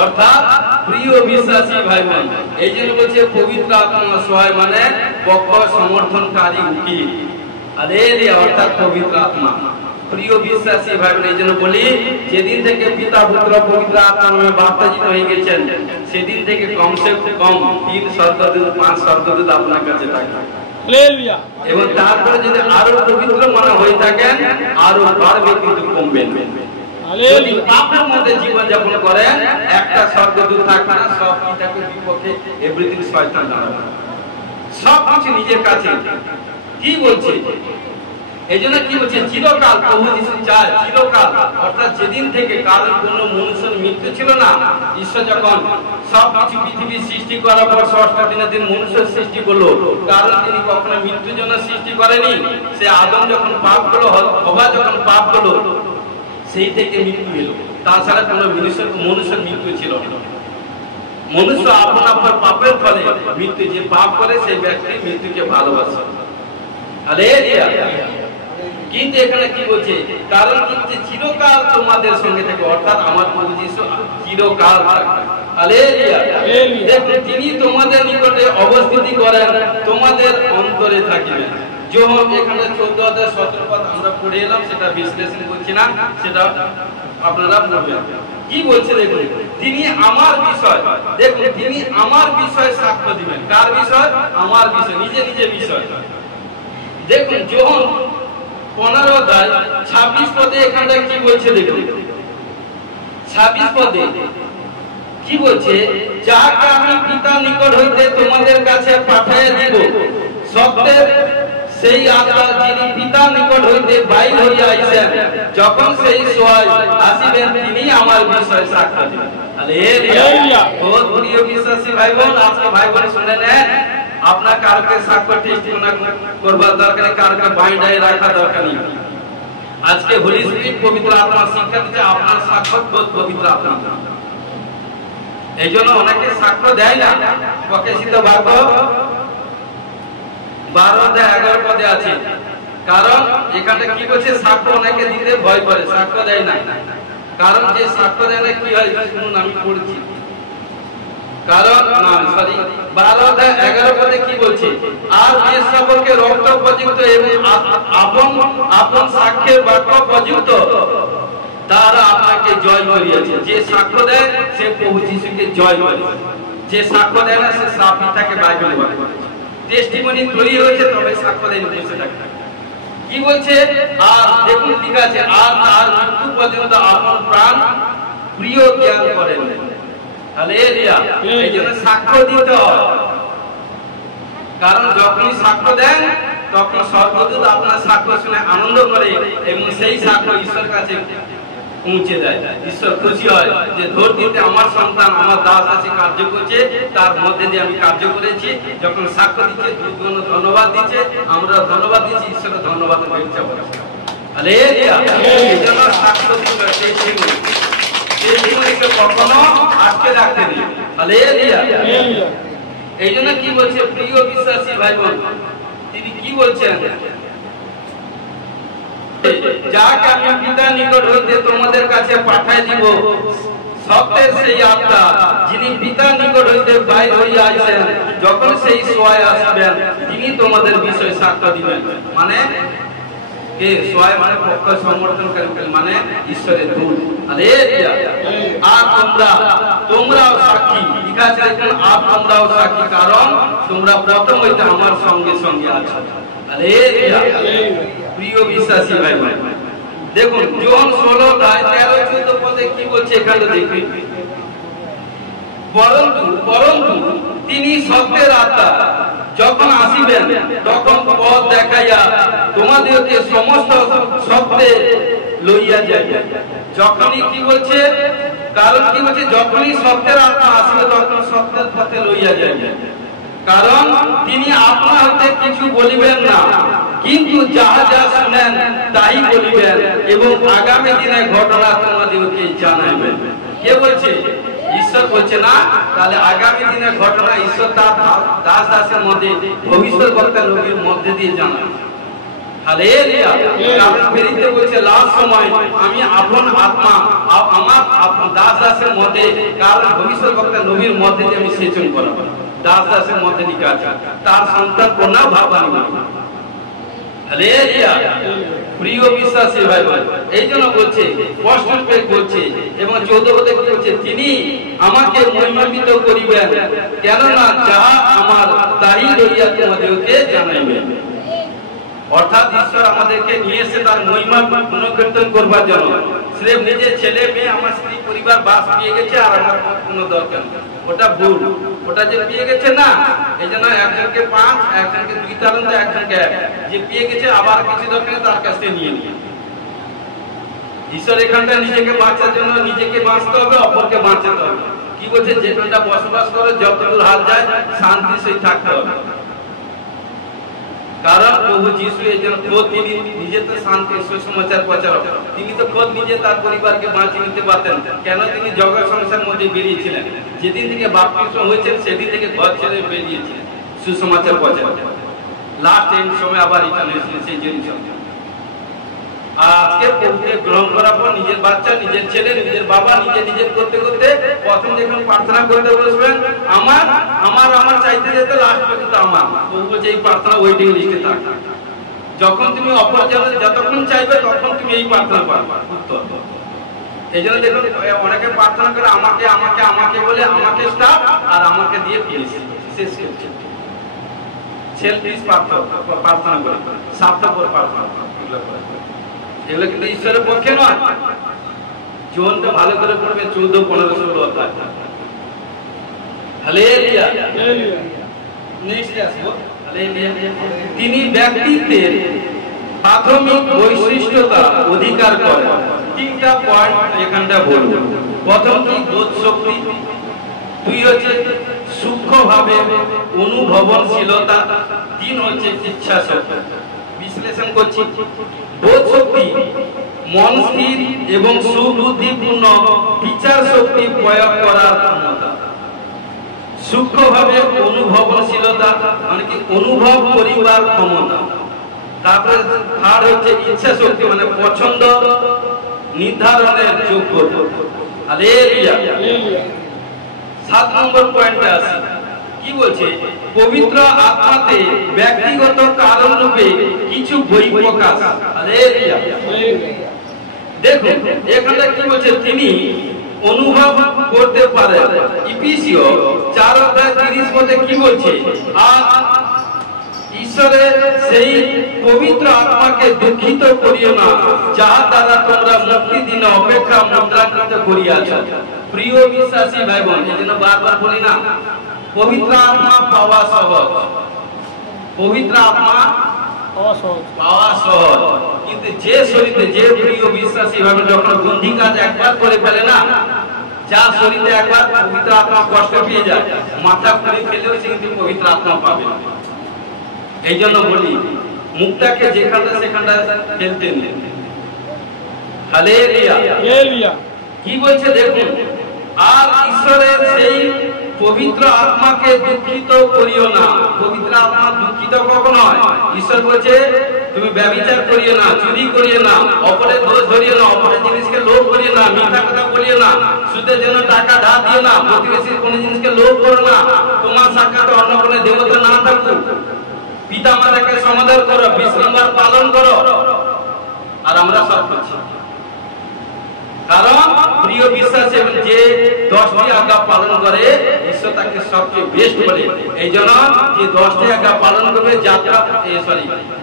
অর্থাৎ প্রিয় বিশ্বাসী ভাই বোন, এই জন্য বলছে পবিত্র আত্মা সহায় মানে পক্ষ সমর্থনকারী উকিল। হালেলুয়া। অর্থাৎ পবিত্র আত্মা। প্রিয় বিশ্বাসী ভাই বোন, এই জন্য বলি যেদিন থেকে পিতা পুত্র পবিত্র আত্মা নামে বাপ্তাজিত হয়ে গেছেন, সেদিন থেকে কমসে কম 3 স্বর্গদূত 5 স্বর্গদূত আপনার কাছে থাকে। হালেলুয়া। এবং তারপরে যদি আরো পবিত্র মনে হয়ে থাকেন, আরো বাড়বে কিন্তু কমবে না। যদি আপনার মধ্যে জীবন যাপন করেন, একটা স্বর্গদূত থাকবে না, সব পিতাকে বিপক্ষে এভরিথিং শয়তান দাঁড়াবে, সব কিছু নিজের কাছে। কি বলছে? এই জন্য কি বলছে, চিরকাল প্রভু যিশু চায় চিরকাল, অর্থাৎ যেদিন থেকে, কারণ কোন মনুষ্যের মৃত্যু ছিল না। ঈশ্বর যখন সব কিছু পৃথিবী সৃষ্টি করার পর 6টা দিনের দিন মনুষ্যের সৃষ্টি করলো, কারণ তিনি কখনো মৃত্যুর জন্য সৃষ্টি করেনি। সে আদম যখন পাপ করলো, হওয়া যখন পাপ করলো, সেই থেকে মৃত্যু এলো, তাছাড়া কোনো মনুষ্যের মৃত্যু ছিল না। মনুষ্য আপন আপন পাপের ফলে মৃত্যু, যে পাপ করে সেই ব্যক্তি মৃত্যুকে ভালোবাসে। হালেলুয়া। কিন্তু এখানে কি বলছে, কারণ কিন্তু চিরকাল তোমাদের সঙ্গে থেকে, অর্থাৎ আমার প্রভু যীশু চিরকাল থাকবে। হালেলুয়া। দেখুন তিনি তোমাদের নিকটে অবস্থিতি করেন, তোমাদের অন্তরে থাকিবেন। যোহন এখানে 14 অধ্যায় 17 পদ আমরা পড়ে এলাম, সেটা বিশ্লেষণ করছি না, সেটা আপনারা পড়বেন। কি বলছে দেখুন, তিনি আমার বিষয়, দেখুন তিনি আমার বিষয় সাক্ষ্য দিবেন। কার বিষয়? আমার বিষয়, নিজে নিজে বিষয়। দেখুন যোহন 15 অধ্যায় 26 পদে এখানটা কি বলছে দেখুন, 26 পদে কি বলছে, যাকে আমি পিতার নিকট হইতে তোমাদের কাছে পাঠাইয়া দিব, সত্যের সেই আত্মা যিনি পিতার নিকট হইতে বাইর হইয়া আইছেন, যখন সেই সময় আসিবেন তিনি আমার বিষয়ে সাক্ষ্য দিবেন। হালেলুয়া। বহুত প্রিয় বিশ্বাসী ভাই বোন, আজকে ভাই বোন শুনে নেন, আপনার কারকে সাক্ষ্য টেস্টিমনি করবার দরকার নেই, কারকে বাইন্ডায় রাখা দরকার নেই। আজকে হোলি স্পিরিট পবিত্র আত্মা শিক্ষা দিচ্ছে, আপনার সাক্ষ্য পবিত্র আত্মা। এই জন্য অনেকে সাক্ষ্য দেয় না। প্রকাশিত বাক্য 12 অধ্যায় 11 পদে আছে, কারণ এখানে কি বলছে, সাক্ষ্য অনেকে দিতে ভয় করে, সাক্ষ্য দেয় না। কারণ যে সাক্ষ্য দেয় না কি হয় শুনুন, আমি পড়ছি। কারণ 12 অধ্যায় 11 পদে কি বলছে, আর যে সকলকে রক্ত প্রযুক্ত এবং আপন সাক্ষ্যের বাক্য প্রযুক্ত তারা আপনাকে জয় করিয়াছে। যে সাক্ষ্য দেয় সে প্রভু যীশুকে জয় করে, যে সাক্ষ্য দেয় না সে সাপিতাকে বাইবেল বলে। টেস্টিমনি তৈরি হয়েছে তবে সাক্ষ্য দেয় বসে থাকে। কি বলছে, আর দেখুন ঠিক আছে, আর তার মৃত্যু পর্যন্ত আপন প্রাণ প্রিয় জ্ঞান করেন। হালেলুয়া। এই জন্য সাক্ষ্য দিতে হয়, কারণ যখনই সাক্ষ্য দেন তখন স্বর্গদূত আপনার সাক্ষ্য শুনে আনন্দ করে এবং সেই সাক্ষ্য ঈশ্বর কাছে পৌঁছে দেয়। ঈশ্বর খুশি হয় যে ধরতিতে আমার সন্তান আমার দাস আছে, কার্য করছে, তার মধ্যে দিয়ে আমি কার্য করেছি। যখন সাক্ষ্য দিচ্ছে, দুর্গণ ধন্যবাদ দিচ্ছে, আমরা ধন্যবাদ দিচ্ছি, ঈশ্বর ধন্যবাদ দিচ্ছে। হালেলুয়া। এই জন্য সাক্ষ্য দিতে টেস্টিমনিকে কখনো আটকে রাখতে নেই। হালেলুয়া। এই জন্য কি বলছে প্রিয় বিশ্বাসী ভাই বোন, তিনি কি বলছেন, যাকে আমি পিতার নিকট হইতে তোমাদের কাছে পাঠাই দিব, সত্যের সেই আত্মা যিনি পিতার নিকট হইতে বাইর হইয়া আইছেন, যখন সেই সময় আসবেন তিনি তোমাদের বিষয়ে সাক্ষ্য দিবেন। মানে কে সময়, মানে পক্ষ সমর্থনকারী, মানে ঈশ্বরের দূত। হালেলুয়া। আর তোমরাও সাক্ষী, ঠিক আছে, আর তোমরাও সাক্ষী, কারণ তোমরা প্রথম হইতে আমার সঙ্গে সঙ্গে আছো। হালেলুয়া। প্রিয় বিশ্বাসী ভাই ভাই দেখুন যোহন 16 অধ্যায় 13-14 পদে কি বলছে এখানে দেখুন, পরন্তু তিনি সত্যের আত্মা যখন আসিবেন তখন পথ দেখাইয়া তোমাদেরকে সমস্ত সত্যে লইয়া যাইবেন। যখনই কি বলছে, কারণ কি বলছে, যখনই সত্যের আত্মা আসবে তখন সত্যের পথে লইয়া যাইবেন। কারণ তিনি আপনা হতে কিছু বলিবেন না, কিন্তু যাহা যা শুনেন তাই বলিবেন এবং আগামী দিনে ঘটনা তোমাদেরকে জানাইবেন। কে বলছে? ঈশ্বর বলছে না, তাহলে আগামী দিনের ঘটনা ঈশ্বর তার দাস দাসের মধ্যে, ভবিষ্যৎ বক্তা নবীর মধ্যে দিয়ে জানায়। হালেলুয়া। কারণ ফেরিতে বলছে লাস্ট সময় আমি আপন আত্মা আমার দাস দাসের মধ্যে, কারণ ভবিষ্যৎ বক্তা নবীর মধ্যে দিয়ে আমি সেচন করাবো। দাস দাসের মধ্যে লিখা আছে তার সন্তান কন্যা ভাবানি। হালেলুয়া। প্রিয় বিশ্বাসী ভাই ভাই, এই জন্য বলছে, কষ্ট পেয়ে বলছে এবং 14 পদে বলছে, তিনি আমাকে মহিমান্বিত করিবেন, কেননা যাহা আমার তাই লইয়া তোমাদেরকে জানাইবেন। অর্থাৎ ঈশ্বর আমাদেরকে নিয়ে এসে তার মহিমা গুণকীর্তন করবার জন্য। স্রেফ নিজের ছেলে মেয়ে আমার স্ত্রী পরিবার বাস পেয়ে গেছে আর আমার কোনো দরকার নেই, ওটা ভুল। ওটা যে পেয়ে গেছে না, এই জন্য একজনকে 5, একজনকে 2 তালান্ত, একজনকে 1, যে পেয়ে গেছে আবার কিছু দরকার নেই, তার কাছ থেকে নিয়ে নিয়ে। ঈশ্বর এখানটা নিজেকে বাঁচার জন্য নিজেকে বাঁচতে হবে, অপরকে বাঁচাতে হবে। কি বলছে, যেখানটা বসবাস করে যতদূর হাত যায় শান্তি সেই থাকতে হবে। কারণ প্রভু যিশু এই জন্য খোদ তিনি নিজে তো শান্তি সুসমাচার প্রচারক, তিনি তো খোদ নিজে তার পরিবারকে বাঁচিয়ে নিতে পারতেন, কেন তিনি জগৎ সংসারের মধ্যে বেরিয়েছিলেন। যেদিন থেকে বাপ্তিস্ম হয়েছেন সেদিন থেকে ঘর ছেড়ে বেরিয়েছিলেন সুসমাচার প্রচারক। লাস্ট এন্ড সময় আবার রিটার্ন হয়েছিলেন সেই জিনিস। আর আজকে প্রভুকে গ্রহণ করার পর নিজের বাচ্চা, নিজের ছেলে, নিজের বাবা, নিজের করতে করতে প্রথম যখন প্রার্থনা করতে বসবেন আমার আমার আমার চাইতে যেতে লাস্ট পর্যন্ত আমার, প্রভু বলছে এই প্রার্থনা ওয়েটিং লিস্টে থাকে। যখন তুমি অপরজনের যতক্ষণ চাইবে তখন তুমি এই প্রার্থনা পাবে উত্তর। এই জন্য দেখুন অনেকে প্রার্থনা করে আমাকে আমাকে আমাকে বলে আমাকে স্টার্ট আর আমাকে দিয়ে ফিনিশ শেষ করছে। সেলফিশ প্রার্থনা করে, স্বার্থপর প্রার্থনা এগুলো কিন্তু ঈশ্বরের পক্ষে নয়। জীবনটা ভালো করে পড়বে 14, 15, 16 অধ্যায়। হালেলুয়া। নেক্সট আসবো। হালেলুয়া। তিনি ব্যক্তিত্বের প্রাথমিক বৈশিষ্ট্যতা অধিকার করেন। তিনটা পয়েন্ট এখানটা বলবো। প্রথম কি বোধ শক্তি, দুই হচ্ছে সূক্ষ্মভাবে অনুভবনশীলতা, তিন হচ্ছে ইচ্ছা শক্তি। বিশ্লেষণ করছি। বোধ শক্তি মন স্থির এবং সুবুদ্ধিপূর্ণ বিচার শক্তি প্রয়োগ করার ক্ষমতা। সূক্ষ্মভাবে অনুভবনশীলতা মানে কি অনুভব করিবার ক্ষমতা। তারপরে থার্ড হচ্ছে ইচ্ছা শক্তি মানে পছন্দ নির্ধারণের যোগ্যতা। হালেলুয়া। 7 নম্বর পয়েন্টে আসি। কি বলছে? পবিত্র আত্মাতে ব্যক্তিগত কারণ রূপে কিছু বই প্রকাশ। হালেলুয়া। দেখুন এখানে কি বলছে? তিনি অনুভব করতে পারেন। ইফিসীয় 4:30 পদে কি বলছে? আর ঈশ্বরের সেই পবিত্র আত্মাকে দুঃখিত করিও না, যাহার দ্বারা তোমরা মুক্তি দিন অপেক্ষা মুদ্রাকৃত করিয়াছ। প্রিয় বিশ্বাসী ভাই বোন, এজন্য বারবার বলি না পবিত্র আত্মা পাওয়া সহজ, পবিত্র আত্মা পাওয়া সহজ, কিন্তু যে শরীরে যে প্রিয় বিশ্বাসী ভাবে যখন বন্ধি কাজ একবার করে ফেলে না, যা শরীরে একবার পবিত্র আত্মা কষ্ট পেয়ে যায়, মাথা খুলে ফেলেও সে কিন্তু পবিত্র আত্মা পাবে। এই জন্য বলি মুখটাকে যেখানে সেখানে ফেলতে নেই। হালেলুয়া। কি বলছে দেখুন, আর ঈশ্বরের সেই পবিত্র আত্মাকে দুঃখিত করিও না। পবিত্র আত্মা দুঃখিত কখন হয়? ঈশ্বর বলছে তুমি ব্যভিচার করিও না, চুরি করিও না, অপরের দোষ ধরিও না, অপরের জিনিসকে লোভ করিও না, মিথ্যা কথা বলিও না, সুদের জন্য টাকা ধার দিও না, প্রতিবেশীর কোন জিনিসকে লোভ করো না, তোমার সাক্ষাতে অন্য কোনো দেবতা না থাকুক, পিতা মাতাকে সমাদর করো, বিশ্রামবার পালন করো। আর আমরা সব করছি। কারণ প্রিয় বিশ্বাসী যে 10টি আজ্ঞা পালন করে ঈশ্বর তাকে সবচেয়ে বেস্ট বলে। এই জন্য যে 10টি আজ্ঞা পালন করবে, যাত্রা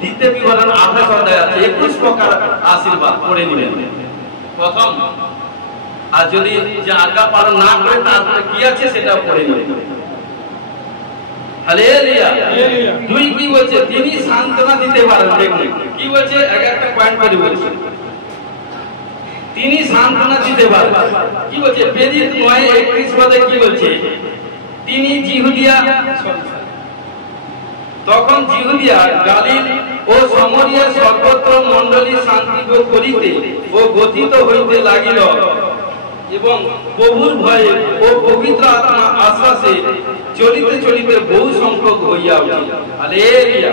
দ্বিতীয় বিবরণ 28 অধ্যায় আছে 21 প্রকার আশীর্বাদ পড়ে নেবেন প্রথম। আর যদি যে আজ্ঞা পালন না করে তারপরে কি আছে সেটাও পড়ে নেবেন। হালেলুয়া। দুই কি বলছে? তিনি সান্ত্বনা দিতে পারেন। দেখুন কি বলছে, একটা পয়েন্ট করে বলছে তিনি সান্ত্বনা দিতে পারেন। কি বলছে? প্রেরিত 9:31 পদে কি বলছে? তিনি জিহুদিয়া তখন জিহুদিয়া গালিল ও সামরিয়া সর্বত্র মণ্ডলী শান্তি ভোগ করিতে ও গঠিত হইতে লাগিল এবং প্রভুর ভয়ে ও পবিত্র আত্মা আশ্বাসে চলিতে চলিতে বহু সংখ্যক হইয়া উঠিল। হালেলুয়া।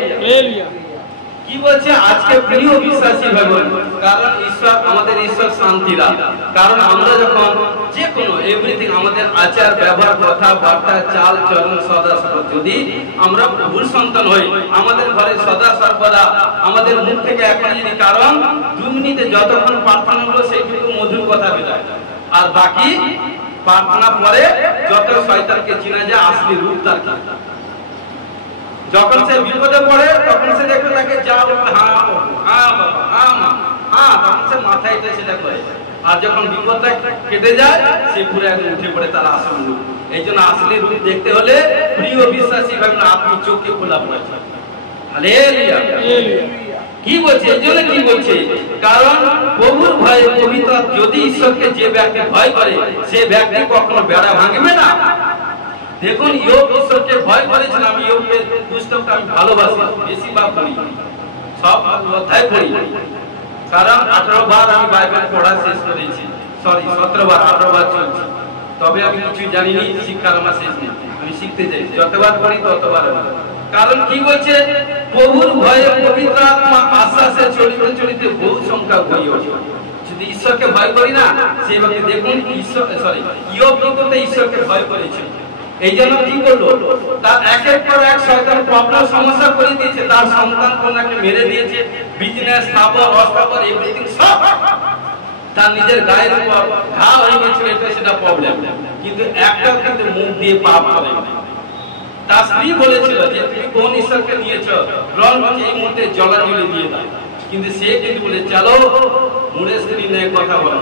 কি বলছে? আজকে প্রিয় বিশ্বাসী ভাই বোন, কারণ ঈশ্বর আমাদের ঈশ্বর শান্তিরা, কারণ আমরা যখন যে কোনো এভরিথিং আমাদের আচার ব্যবহার কথাবার্তা চাল চলন সদা সর্বদা যদি আমরা প্রভুর সন্তান হই, আমাদের ঘরে সদা সর্বদা আমাদের মুখ থেকে এখন যদি কারণ 2 মিনিটে যতক্ষণ প্রার্থনা হলো সেইটুকু মধুর কথা বেরোয়, আর বাকি প্রার্থনা পরে যত শয়তানকে চিনা যায় আসলি রূপ তার কি। যখন সে বিপদে পড়ে তখন সে দেখে তাকে যা বলবে তখন সে মাথায় এটা সেটা করে, আর যখন বিপদটা কেটে যায় সে পুরো একদম উঠে পড়ে তার আসল রূপ। এই জন্য আসলি রূপ দেখতে হলে প্রিয় বিশ্বাসী ভাবেন আপনি চোখে খোলা পড়েছেন। হালেলুয়া। কি বলছে? এই জন্য কি বলছে? কারণ প্রভুর ভয়ে পবিত্র যদি ঈশ্বরকে যে ব্যক্তি ভয় করে সে ব্যক্তি কখনো বেড়া ভাঙবে না। দেখুন ইয়োব ঈশ্বরকে ভয় করেছেন। আমি ইয়োবের পুস্তকটা আমি ভালোবাসি, বেশি বার পড়ি, সব অধ্যায় পড়ি, কারণ 18 বার আমি বাইবেল পড়া শেষ করেছি, সরি 17 বার, 18 বার চলছে। তবে আমি কিছু জানিনি, শিক্ষার আমার শেষ নেই, আমি শিখতে চাই, যতবার পড়ি ততবার। কারণ কি বলছে, প্রভুর ভয়ে পবিত্র আত্মা আশ্বাসে চলিতে চলিতে বহু সংখ্যা হয়ে ওঠে। যদি ঈশ্বরকে ভয় করি না, সেই ব্যক্তি দেখুন ঈশ্বর ইয়োব কি করতে ঈশ্বরকে ভয় করেছে। এই জন্য কি করলো, তার একের পর এক শয়তান প্রবলেম সমস্যা করে দিয়েছে, তার সন্তান কন্যাকে মেরে দিয়েছে, বিজনেস স্থাপন অস্থাপন এভরিথিং সব তার নিজের গায়ের উপর ঘা হয়ে গেছিল, এটা সেটা প্রবলেম। কিন্তু একটাও কিন্তু মুখ দিয়ে পাপ করে। তার স্ত্রী বলেছিল যে তুমি কোন ঈশ্বরকে নিয়েছো, রণ এই মুহূর্তে জলাজলি দিয়ে দাও। কিন্তু সে কিন্তু বলে চলো মুড়ে স্ত্রী নিয়ে কথা বলো,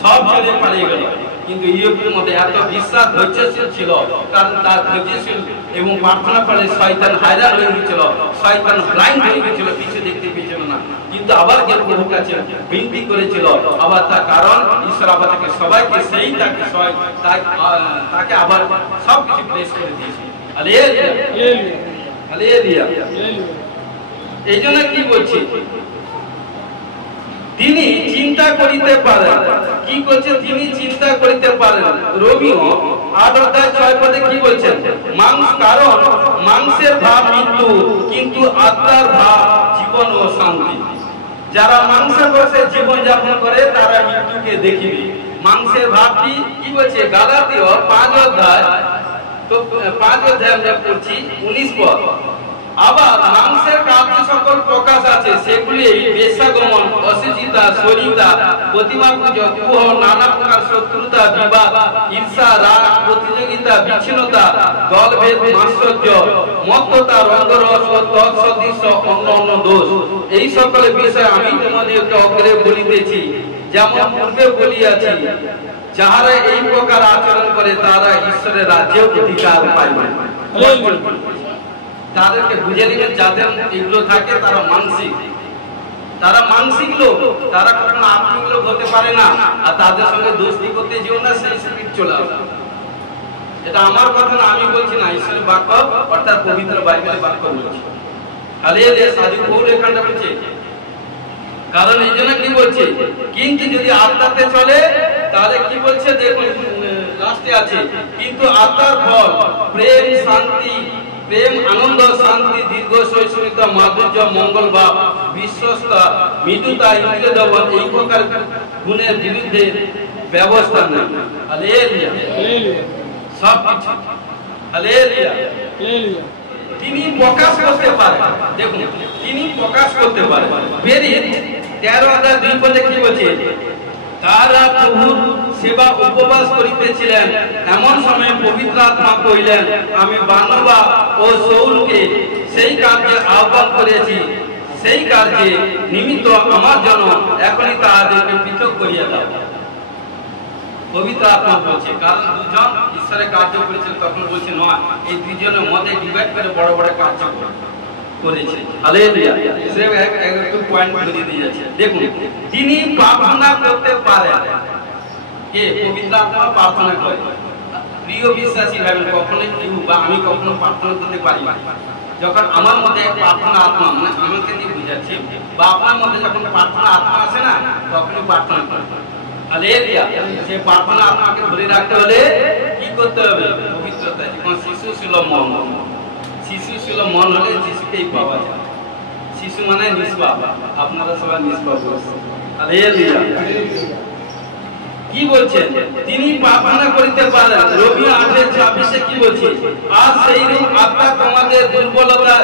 সব ছেড়ে পালিয়ে গেল। কিন্তু ইয়োবের মধ্যে এত বিশ্বাস ধৈর্যশীল ছিল, কারণ তার ধৈর্যশীল এবং প্রার্থনা করে শয়তান হায়রান হয়ে গেছিল, শয়তান ব্লাইন্ড হয়ে গেছিল, কিছু দেখতে পেয়েছিল না। কিন্তু আবার যে প্রভুর কাছে বিনতি করেছিল, আবার তার কারণ ঈশ্বর আবার তাকে সবাইকে সেই তাকে আবার সবকিছু প্লেস করে দিয়েছে। Hallelujah hallelujah. এই জন্য কি বলছি, তিনি চিন্তা করিতে পারেন। কি করছে, তিনি চিন্তা করিতে পারেন। রোমিও 8:6 কি বলছেন, কারণ মাংসের ভাব মৃত্যু, কিন্তু আত্মার ভাব জীবন ও শান্তি। যারা মাংসের বসে জীবন যাপন করে তারা মৃত্যুকে দেখিবে। মাংসের ভাবটি কি বলছে, গালাতীয় 5 তো 5 আমরা পড়ছি 19 পদ। আবার মাংসের কার্য সকল প্রকাশ আছে, সেগুলি বেশ্যাগমন, অশুচিতা, শরীরতা, প্রতিমা পূজা, কুহ, নানা প্রকার শত্রুতা, বিবাদ, ঈর্ষা, রাগ, প্রতিযোগিতা, বিচ্ছিন্নতা, দলভেদ, মাৎসর্য, মত্ততা, রঙ্গরস ও তৎসদৃশ অন্য দোষ। এই সকল বিষয় আমি তোমাদেরকে অগ্রে বলিতেছি, যেমন পূর্বে বলিয়াছি, যাহারা এই প্রকার আচরণ করে তারা ঈশ্বরের রাজ্যে অধিকার পাইবে। তাদেরকে বুঝে নেবেন, যাদের এগুলো থাকে তারা মানসিক লোক, তারা কখনো আত্মিক লোক হতে পারে না। আর তাদের সঙ্গে দোস্তি করতে যেও না, সেই স্পিরিট চলে আসবে। এটা আমার কথা না, আমি বলছি না, ঈশ্বরের বাক্য অর্থাৎ পবিত্র বাইবেলের বাক্য বলছি। হালেলুয়া। সাধু পৌল এখানটা বলছে, কারণ এই জন্য কি বলছে, কিন্তু যদি আত্মাতে চলে তাহলে কি বলছে, দেখুন লাস্টে আছে, কিন্তু আত্মার ফল প্রেম, শান্তি, প্রেম, আনন্দ, শান্তি, দীর্ঘ সহিষ্ণুতা, মাধুর্য, মঙ্গল ভাব, বিশ্বস্তা, মৃদুতা, ইন্দ্রিয় দমন, এই প্রকার গুণের বিরুদ্ধে ব্যবস্থা নেই। হালেলুয়া। সব কিছু হালেলুয়া। তিনি প্রকাশ করতে পারেন। দেখুন তিনি প্রকাশ করতে পারেন। বেরিয়ে 13:2 পদে কি বলছে, তারা প্রভুর সেবা উপবাস করিতেছিলেন, এমন সময় পবিত্র আত্মা কহিলেন, আমি বারনাবা ও শাউলকে সেই কার্যে আহ্বান করেছি, সেই কার্যে নিমিত্ত আমার জন্য এখনই তাহাদেরকে পৃথক করিয়া দাও। পবিত্র আত্মা বলছে, কারণ দুজন ঈশ্বরের কার্য করেছেন, তখন বলছে নয়, এই দুজনের মধ্যে ডিভাইড করে বড় বড় কার্য করেছে। হালেলুয়া। একটু পয়েন্ট ধরিয়ে দিয়ে যাচ্ছে। দেখুন তিনি প্রার্থনা করতে পারেন। কে? পবিত্র আত্মা প্রার্থনা করে। প্রিয় বিশ্বাসী ভাই, কখনোই কেউ বা আমি কখনো প্রার্থনা করতে পারি না। যখন আমার মধ্যে প্রার্থনা আত্মা, মানে আমাকে দিয়ে বুঝাচ্ছি, বা আপনার মধ্যে যখন প্রার্থনা আত্মা আসে না, তখনই প্রার্থনা করে। হালেলুয়া। সে প্রার্থনা আত্মাকে ধরে রাখতে হলে কি করতে হবে? পবিত্রতা। যেমন শিশু ছিল মন, শিশু ছিল মন হলে শিশুকেই পাওয়া যায়। শিশু মানে নিষ্পাপ, আপনারা সবাই নিষ্পাপ। হালেলুয়া। কি বলছেন? তিনি প্রার্থনা করিতে পারেন। রোমিও 8:26 কি বলছে? আর সেইরূপ আত্মা তোমাদের দুর্বলতা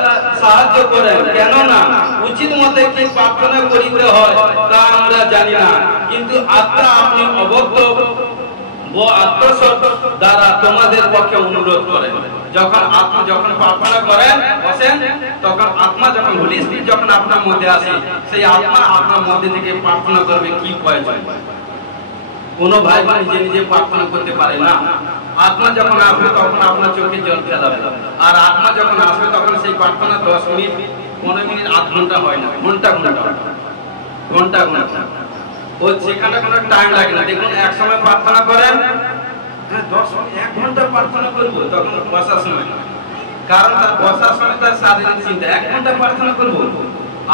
সাহায্য করেন, কেননা উচিত মতে কি প্রার্থনা করিতে হয় তা আমরা জানি না, কিন্তু আত্মা আপনি অবদ্ধ ও আত্মসৎ দ্বারা তোমাদের পক্ষে অনুরোধ করেন। যখন আত্মা যখন প্রার্থনা করেন বসেন, তখন আত্মা যখন হোলি স্পিরিট যখন আপনার মধ্যে আসে, সেই আত্মা আপনার মধ্যে থেকে প্রার্থনা করবে কি প্রয়োজন। কোনো ভাই নিজে নিজে প্রার্থনা করতে পারে না। আত্মা যখন আসবে তখন আপনার চোখে জল ফেলাবে, আর আত্মা যখন আসবে তখন সেই প্রার্থনা 10 মিনিট, 15 মিনিট, আধ ঘন্টা হয় না, ঘন্টা ও সেখানে কোনো টাইম লাগে না। দেখুন এক সময় প্রার্থনা করেন, হ্যাঁ 1 ঘন্টা প্রার্থনা করবো, তখন বসার সময়, কারণ তার বসার সময় তার শারীরিক চিন্তা 1 ঘন্টা প্রার্থনা করবো।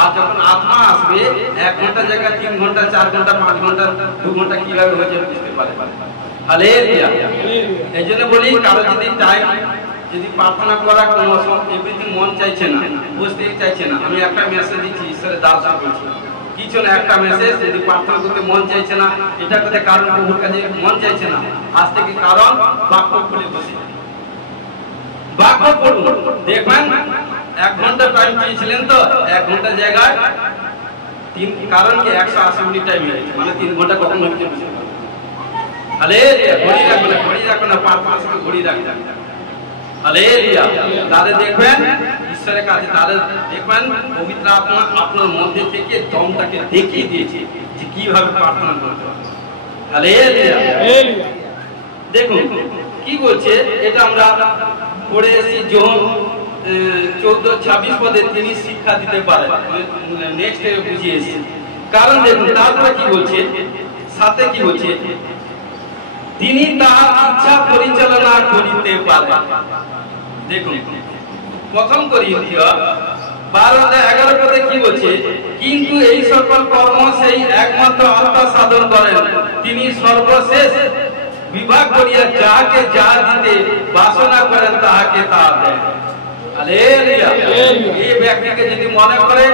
আর যখন আত্মা আসবে 1 ঘন্টা জায়গায় 3 ঘন্টা, 4 ঘন্টা, 5 ঘন্টা, 2 ঘন্টা কিভাবে হয়ে যাবে বুঝতে পারে। হালেলুয়া। এই জন্য বলি কারো যদি টাইম, যদি প্রার্থনা করা কোনো এমনিতে মন চাইছে না, বুঝতেই চাইছে না, আমি একটা মেসেজ দিচ্ছি, ঈশ্বরের দার্শন করছি, কিছু না একটা মেসেজ, যদি প্রার্থনা করতে মন চাইছে না, এটা কোথায় কারণ প্রভুর কাছে মন চাইছে না, আজ থেকে কারণ বাক্য খুলে বসে বাক্য পড়ুন, দেখবেন 1 ঘন্টা টাইম পেয়েছিলেন তো 1 ঘন্টা জায়গায় 3, কারণ কি 180 মিনিট টাইম হয়েছে, মানে 3 ঘন্টা কখন হচ্ছে। হালেলুয়া। ঘড়ি রাখবেন না, ঘড়ি রাখবেন না, প্রার্থনার সময় ঘড়ি রাখবেন। হালেলুয়া। তাহলে দেখবেন ঈশ্বরের কাছে, তাহলে দেখবেন পবিত্র আত্মা আপনার মধ্যে থেকে দমটাকে দেখিয়ে দিয়েছে যে কিভাবে প্রার্থনা করতে হবে। হালেলুয়া। দেখুন কি বলছে, এটা আমরা পড়ে এসেছি যোহন 14-26 পদে তিনি শিক্ষা দিতে পারেন, নেক্সট বুঝিয়ে এসেছি। কারণ দেখুন তারপরে কি বলছে, সাথে কি বলছে, তিনি তাহার ইচ্ছা পরিচালনা করিতে পারেন। দেখুন প্রথম করিন্থীয় 12-11 পদে কি বলছে, কিন্তু এই সকল কর্ম সেই একমাত্র আত্মা সাধন করেন, তিনি সর্বশেষ বিভাগ করিয়া যাহাকে যাহা দিতে বাসনা করেন তাহাকে তাহা দেন। হালেলুয়া। এই ব্যক্তিকে যদি মনে করে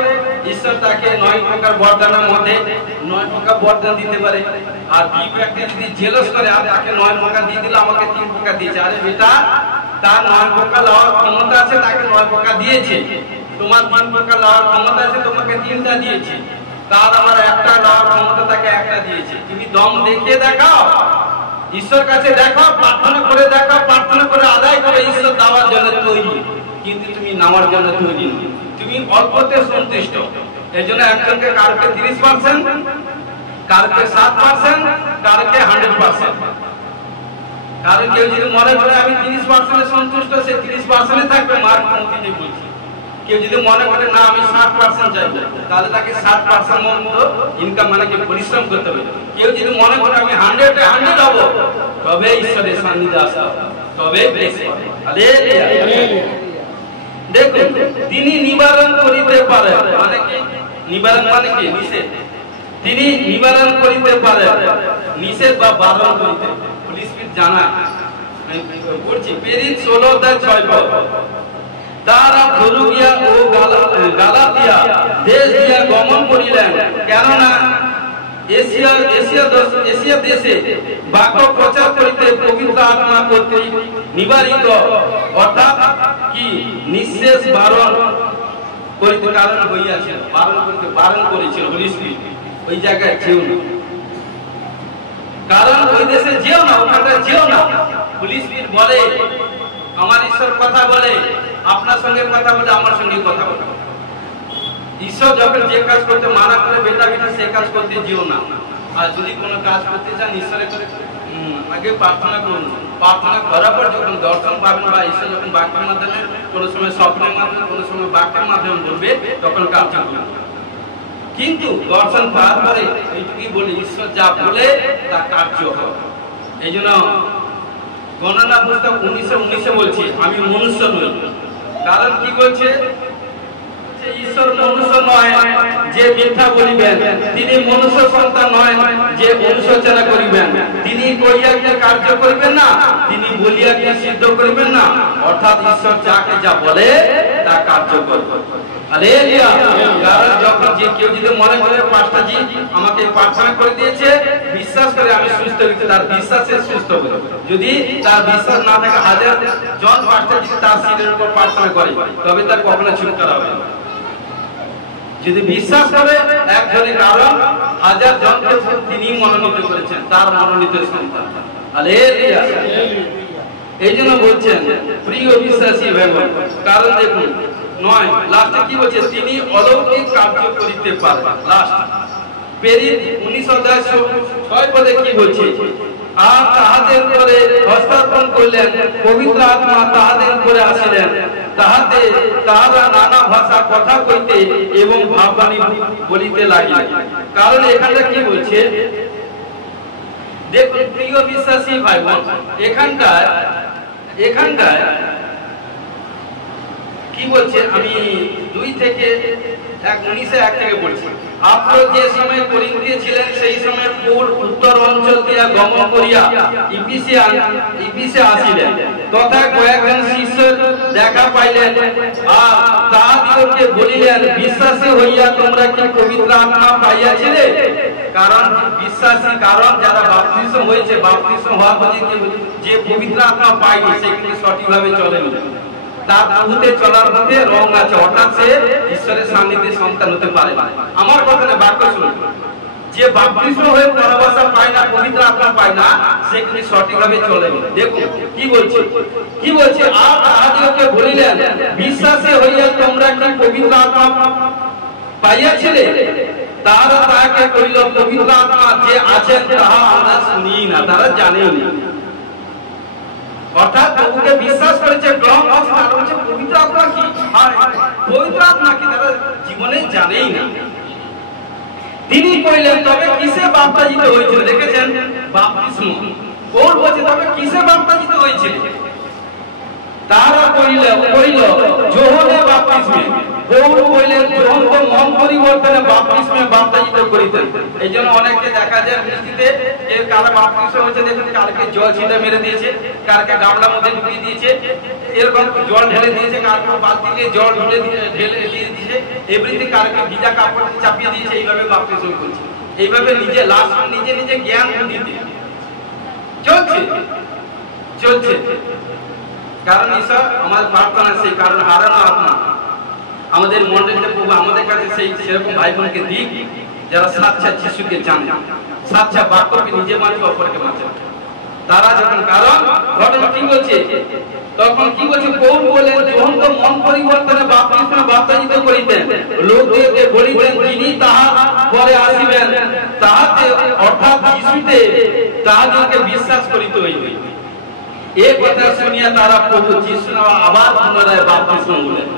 ঈশ্বর তাকে 9 প্রকার বরদানের মধ্যে 9 প্রকার বরদান দিতে পারে, আর এই ব্যক্তি যদি জেলাস করে আর তাকে 9 প্রকার দিয়ে দিল, আমাকে 3 প্রকার দিয়েছে, আরে বেটা তার 9 প্রকার লওয়ার ক্ষমতা আছে, তাকে 9 প্রকার দিয়েছে, তোমার 3 প্রকার লওয়ার ক্ষমতা আছে, তোমাকে 3টা দিয়েছে, তার আমার একটা লওয়ার ক্ষমতা, তাকে একটা দিয়েছে। তুমি দম দেখিয়ে দেখাও, ঈশ্বর কাছে দেখো, প্রার্থনা করে দেখো, প্রার্থনা করে আদায় করে ঈশ্বর দেওয়ার জন্য তৈরি, কিন্তু তুমি নেওয়ার জন্য তৈরি নয়, তুমি অল্পতে সন্তুষ্ট। এই জন্য একজনকে কারকে 30%, কারকে 7%, কারকে 100%। কারণ কেউ যদি মনে করে আমি 30% সন্তুষ্ট, সে 30% থাকবে, মার্ক মতিতে বলছি। কেউ যদি মনে করে না আমি 60% চাইবো, তাহলে তাকে 60% মতো ইনকাম মানে কি পরিশ্রম করতে হবে। কেউ যদি মনে করে আমি 100-এ 100 হবো, তবে ঈশ্বরের সান্নিধ্যে আসা, তবে ব্লেস হবে। হালেলুয়া। দেখুন তিনি নিবারণ করিতে পারেন, মানে কি নিবারণ মানে কি নিষেধ, তিনি নিবারণ করিতে পারেন, নিষেধ বা বারণ করিতে। পুলিশ জানায় পড়ছি প্রেরিত 16-6 পদ, তারা ফ্রুগিয়া ও গালাতিয়া দেশ দিয়া গমন করিলেন, কেননা এশিয়া দেশে বাক্য প্রচার করিতে পবিত্র আত্মা কর্তৃক নিবারিত, অর্থাৎ কি নিঃশেষ বারণ করিতে কারণ হইয়াছিল, বারণ করতে বারণ করেছিল হোলি স্পিরিট, ওই জায়গায় যেও না, কারণ ওই দেশে যেও না, ওখানে যেও না। হোলি স্পিরিট বলে, আমার ঈশ্বর কথা বলে, আপনার সঙ্গে কথা বলে, আমার সঙ্গে কথা বলে। ঈশ্বর যখন যে কাজ করতে মানা করে বেটা বেটা সে কাজ করতে যেও না। আর যদি কোনো কাজ করতে চান ঈশ্বরের আগে প্রার্থনা করুন, প্রার্থনা করার পর যখন দর্শন পাবেন বা ঈশ্বর যখন বাক্যের মাধ্যমে, কোনো সময় স্বপ্নের মাধ্যমে, কোনো সময় বাক্যের মাধ্যমে বলবে, তখন কাজ করুন। কিন্তু দর্শন পাওয়ার পরে এইটুকুই বলি, ঈশ্বর যা বলে তা কার্য হয়। এই জন্য গণনা পুস্তক 19:19 বলছি আমি মনুষ্য নই, কারণ কি বলছে, ঈশ্বর মনুষ্য নয় যে মিথ্যা বলিবেন, তিনি মনুষ্য সন্তান নয় যে অনুশোচনা করিবেন, তিনি করিয়া কি কার্য করিবেন না, তিনি বলিয়া কি সিদ্ধ করিবেন না, অর্থাৎ ঈশ্বর যাকে যা বলে তা কার্য করবে। হালেলুয়া। কারণ যখন যে কেউ যদি মনে করে পাস্টারজি আমাকে প্রার্থনা করে দিয়েছে, বিশ্বাস করে আমি সুস্থ হয়েছি, তার বিশ্বাসে সুস্থ হবে। যদি তার বিশ্বাস না থাকে, 1000 জন পাস্টার যদি তার শিরের উপর প্রার্থনা করে, তবে তার কখনো ছুটকারা হবে না। যদি বিশ্বাস করে একজনের, কারণ 1000 জনকে তিনি মনোনীত করেছেন, তার মনোনীত সন্তান। হালেলুয়া। এই জন্য বলছেন প্রিয় বিশ্বাসী ভাই, কারণ দেখুন 9 লাস্টে কি বলছে, তিনি অলৌকিক কার্য করিতে পারেন। লাস্ট প্রেরিত 19:6 পদে কি বলছে, আর তাহাদের উপরে হস্তার্পণ করলেন, পবিত্র আত্মা তাহাদের উপরে আসিলেন, তাহারা নানা ভাষা কথা কইতে এবং ভাববাণী বলিতে লাগিলেন। কারণ এখানে কি বলছে, দেখুন প্রিয় বিশ্বাসী ভাই বোন, এখানটায় কি বলছে, আমি 2 থেকে 19-1 থেকে বলছি। আপনারা যে সময় করিন্থিয়ে ছিলেন সেই সময় উত্তর অঞ্চল দিয়া গমন করিয়া ইপিসে আসিলেন, তথা কয়েকজন শিষ্য দেখা পাইলেন, আর তাহাদিগকে বলিলেন, বিশ্বাসী হইয়া তোমরা কি পবিত্র আত্মা পাইয়াছিলে? কারণ যারা বাপ্তিস্ম হয়েছে, বাপ্তিস্ম হওয়ার পরে যে পবিত্র আত্মা পায়নি সে কিন্তু সঠিকভাবে চলেনি। তার প্রভুতে চলার মধ্যে রং আছে, অর্থাৎ সে ঈশ্বরের সান্নিধ্যে সন্তান হতে পারে না। আমার কথা না, বাক্য শুনুন। যে বাপ্তিস্ম হয়ে পরবাসা পায় না, পবিত্র আত্মা পায় না, সে কিন্তু সঠিকভাবে চলেনি। দেখুন কি বলছে, আর তাহাদিগকে বলিলেন, বিশ্বাসী হইয়া তোমরা কি পবিত্র আত্মা পাইয়াছিলে? তারা তাহাকে কহিল, পবিত্র আত্মা যে আছেন তাহা আমরা শুনি না, তারা জানেও না। অর্থাৎ প্রভুকে বিশ্বাস করেছে, গ্রহণ করছে, তারা বলছে পবিত্র আত্মা কি, পবিত্র আত্মা কি তারা জীবনে জানেই না। তিনি কইলেন, তবে কিসে বাপ্তাজিত হয়েছিল? দেখেছেন, বাপ্তিস্ম। পৌল বলছে, তবে কিসে বাপ্তাজিত হয়েছিল? তারা কইল যোহনে বাপ্তিস্মে। পৌল কইলেন, যোহন তো মন পরিবর্তনে বাপ্তিস্মে বাপ্তাজিত করিতেন। এই জন্য অনেকে দেখা যায় বৃষ্টিতে এর কারা বাপ্তিস্ম হয়েছে, দেখুন কালকে জল ছিটা মেরে দিয়েছে, কালকে গামলার মধ্যে ঢুকিয়ে দিয়েছে, এরকম জল ঢেলে দিয়েছে, কালকে বালতি দিয়ে জল ঢেলে দিয়ে দিয়েছে, এভরিথিং কালকে ভিজা কাপড় চাপিয়ে দিয়েছে। এইভাবে বাপ্তিস্ম করছে, এইভাবে নিজে লাশ নিজে জ্ঞান দিতে চলছে। কারণ ঈশ্বর আমাদের প্রার্থনা, সেই কারণ হারানো আত্মা আমাদের মন্ডলীতে প্রভু আমাদের কাছে সেরকম ভাই বোনকে দিক যারা সাচ্চা যিশুকে জানে, সাচ্চা বাক্যকে নিজে মানে অপরকে মানে। তারা যখন কারণ ঘটনা কি বলছে, তখন কি বলছে, পৌল বলেন, যখন তো মন পরিবর্তনে বাপ্তিস্মে বাপ্তাজিত করিতেন, লোকদেরকে বলিতেন, যিনি তাহার পরে আসিবেন তাহাতে, অর্থাৎ যিশুতে তাহাদেরকে বিশ্বাস করিতে হইবে। এই কথা শুনিয়া তারা প্রভু যিশু আবার পুনরায় বাপ্তিস্ম বলেন।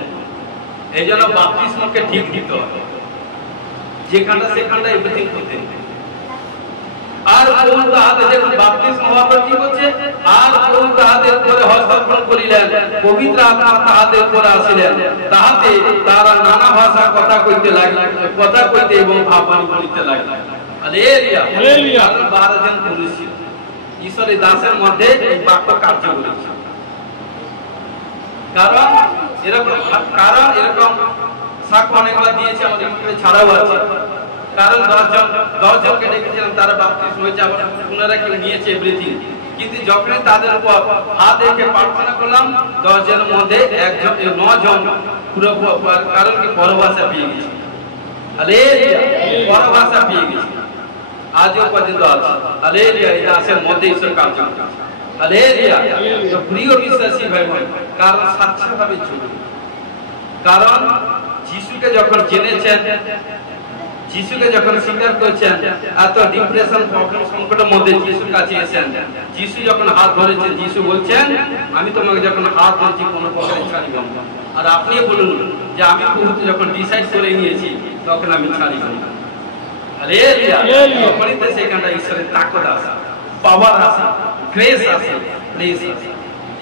এই জন্য বাপ্তিস্মকে ঠিক দিতে হবে, সেখানটা এভরিথিং করতে। আর প্রভু তাহাদের যখন বাপ্তিস্ম হওয়ার পর কি করছে, আর প্রভু তাহাদের উপরে হস্তাক্ষর করিলেন, পবিত্র আত্মা তাহাদের উপরে আসিলেন, তাহাতে তারা নানা ভাষা কথা কইতে এবং ভাববাণী বলিতে লাগলেন। হালেলুয়া। 12 জন পুরুষ ছিল, ঈশ্বরের দাসের মধ্যে এই বাক্য কার্য করেছে। কারণ এরকম সাক্ষ্য অনেকবার দিয়েছে, আমাদের ইউটিউবে ছাড়াও আছে। কারণ 10 জনকে দেখেছিলাম, তারা বাপ্তিস্ম হয়েছে, আবার পুনরায় কেউ নিয়েছে এভরিথিং। কিন্তু যখনই তাদের উপর হাত রেখে প্রার্থনা করলাম, 10 জনের মধ্যে 9 জন পুরো, কারণ কি পরভাষা পেয়ে গেছে। পরভাষা পেয়ে গেছে, আজও পর্যন্ত আছে। হালেলুয়া। এই দাসের মধ্যে ঈশ্বর কার্য করছে। হালেলুয়া। তো প্রিয় বিশ্বাসী ভাই বোন, কারণ স্বাচ্ছভাবে চলুন। কারণ যিশুকে যখন জেনেছেন, যিশুকে যখন স্বীকার করছেন, এত ডিপ্রেশন প্রবলেম সংকটের মধ্যে যিশুর কাছে এসেছেন, যিশু যখন হাত ধরেছেন, যিশু বলছেন, আমি তোমাকে যখন হাত ধরেছি কোনো প্রকারে ছাড়িব না। আর আপনি বলুন যে আমি প্রভুকে যখন ডিসাইড করে নিয়েছি, তখন আমি ছাড়িব না। হালেলুয়া। তখনই তো সেখানটা ঈশ্বরের তাকত আছে, পাওয়ার আছে, গ্রেস আছে, প্লিজ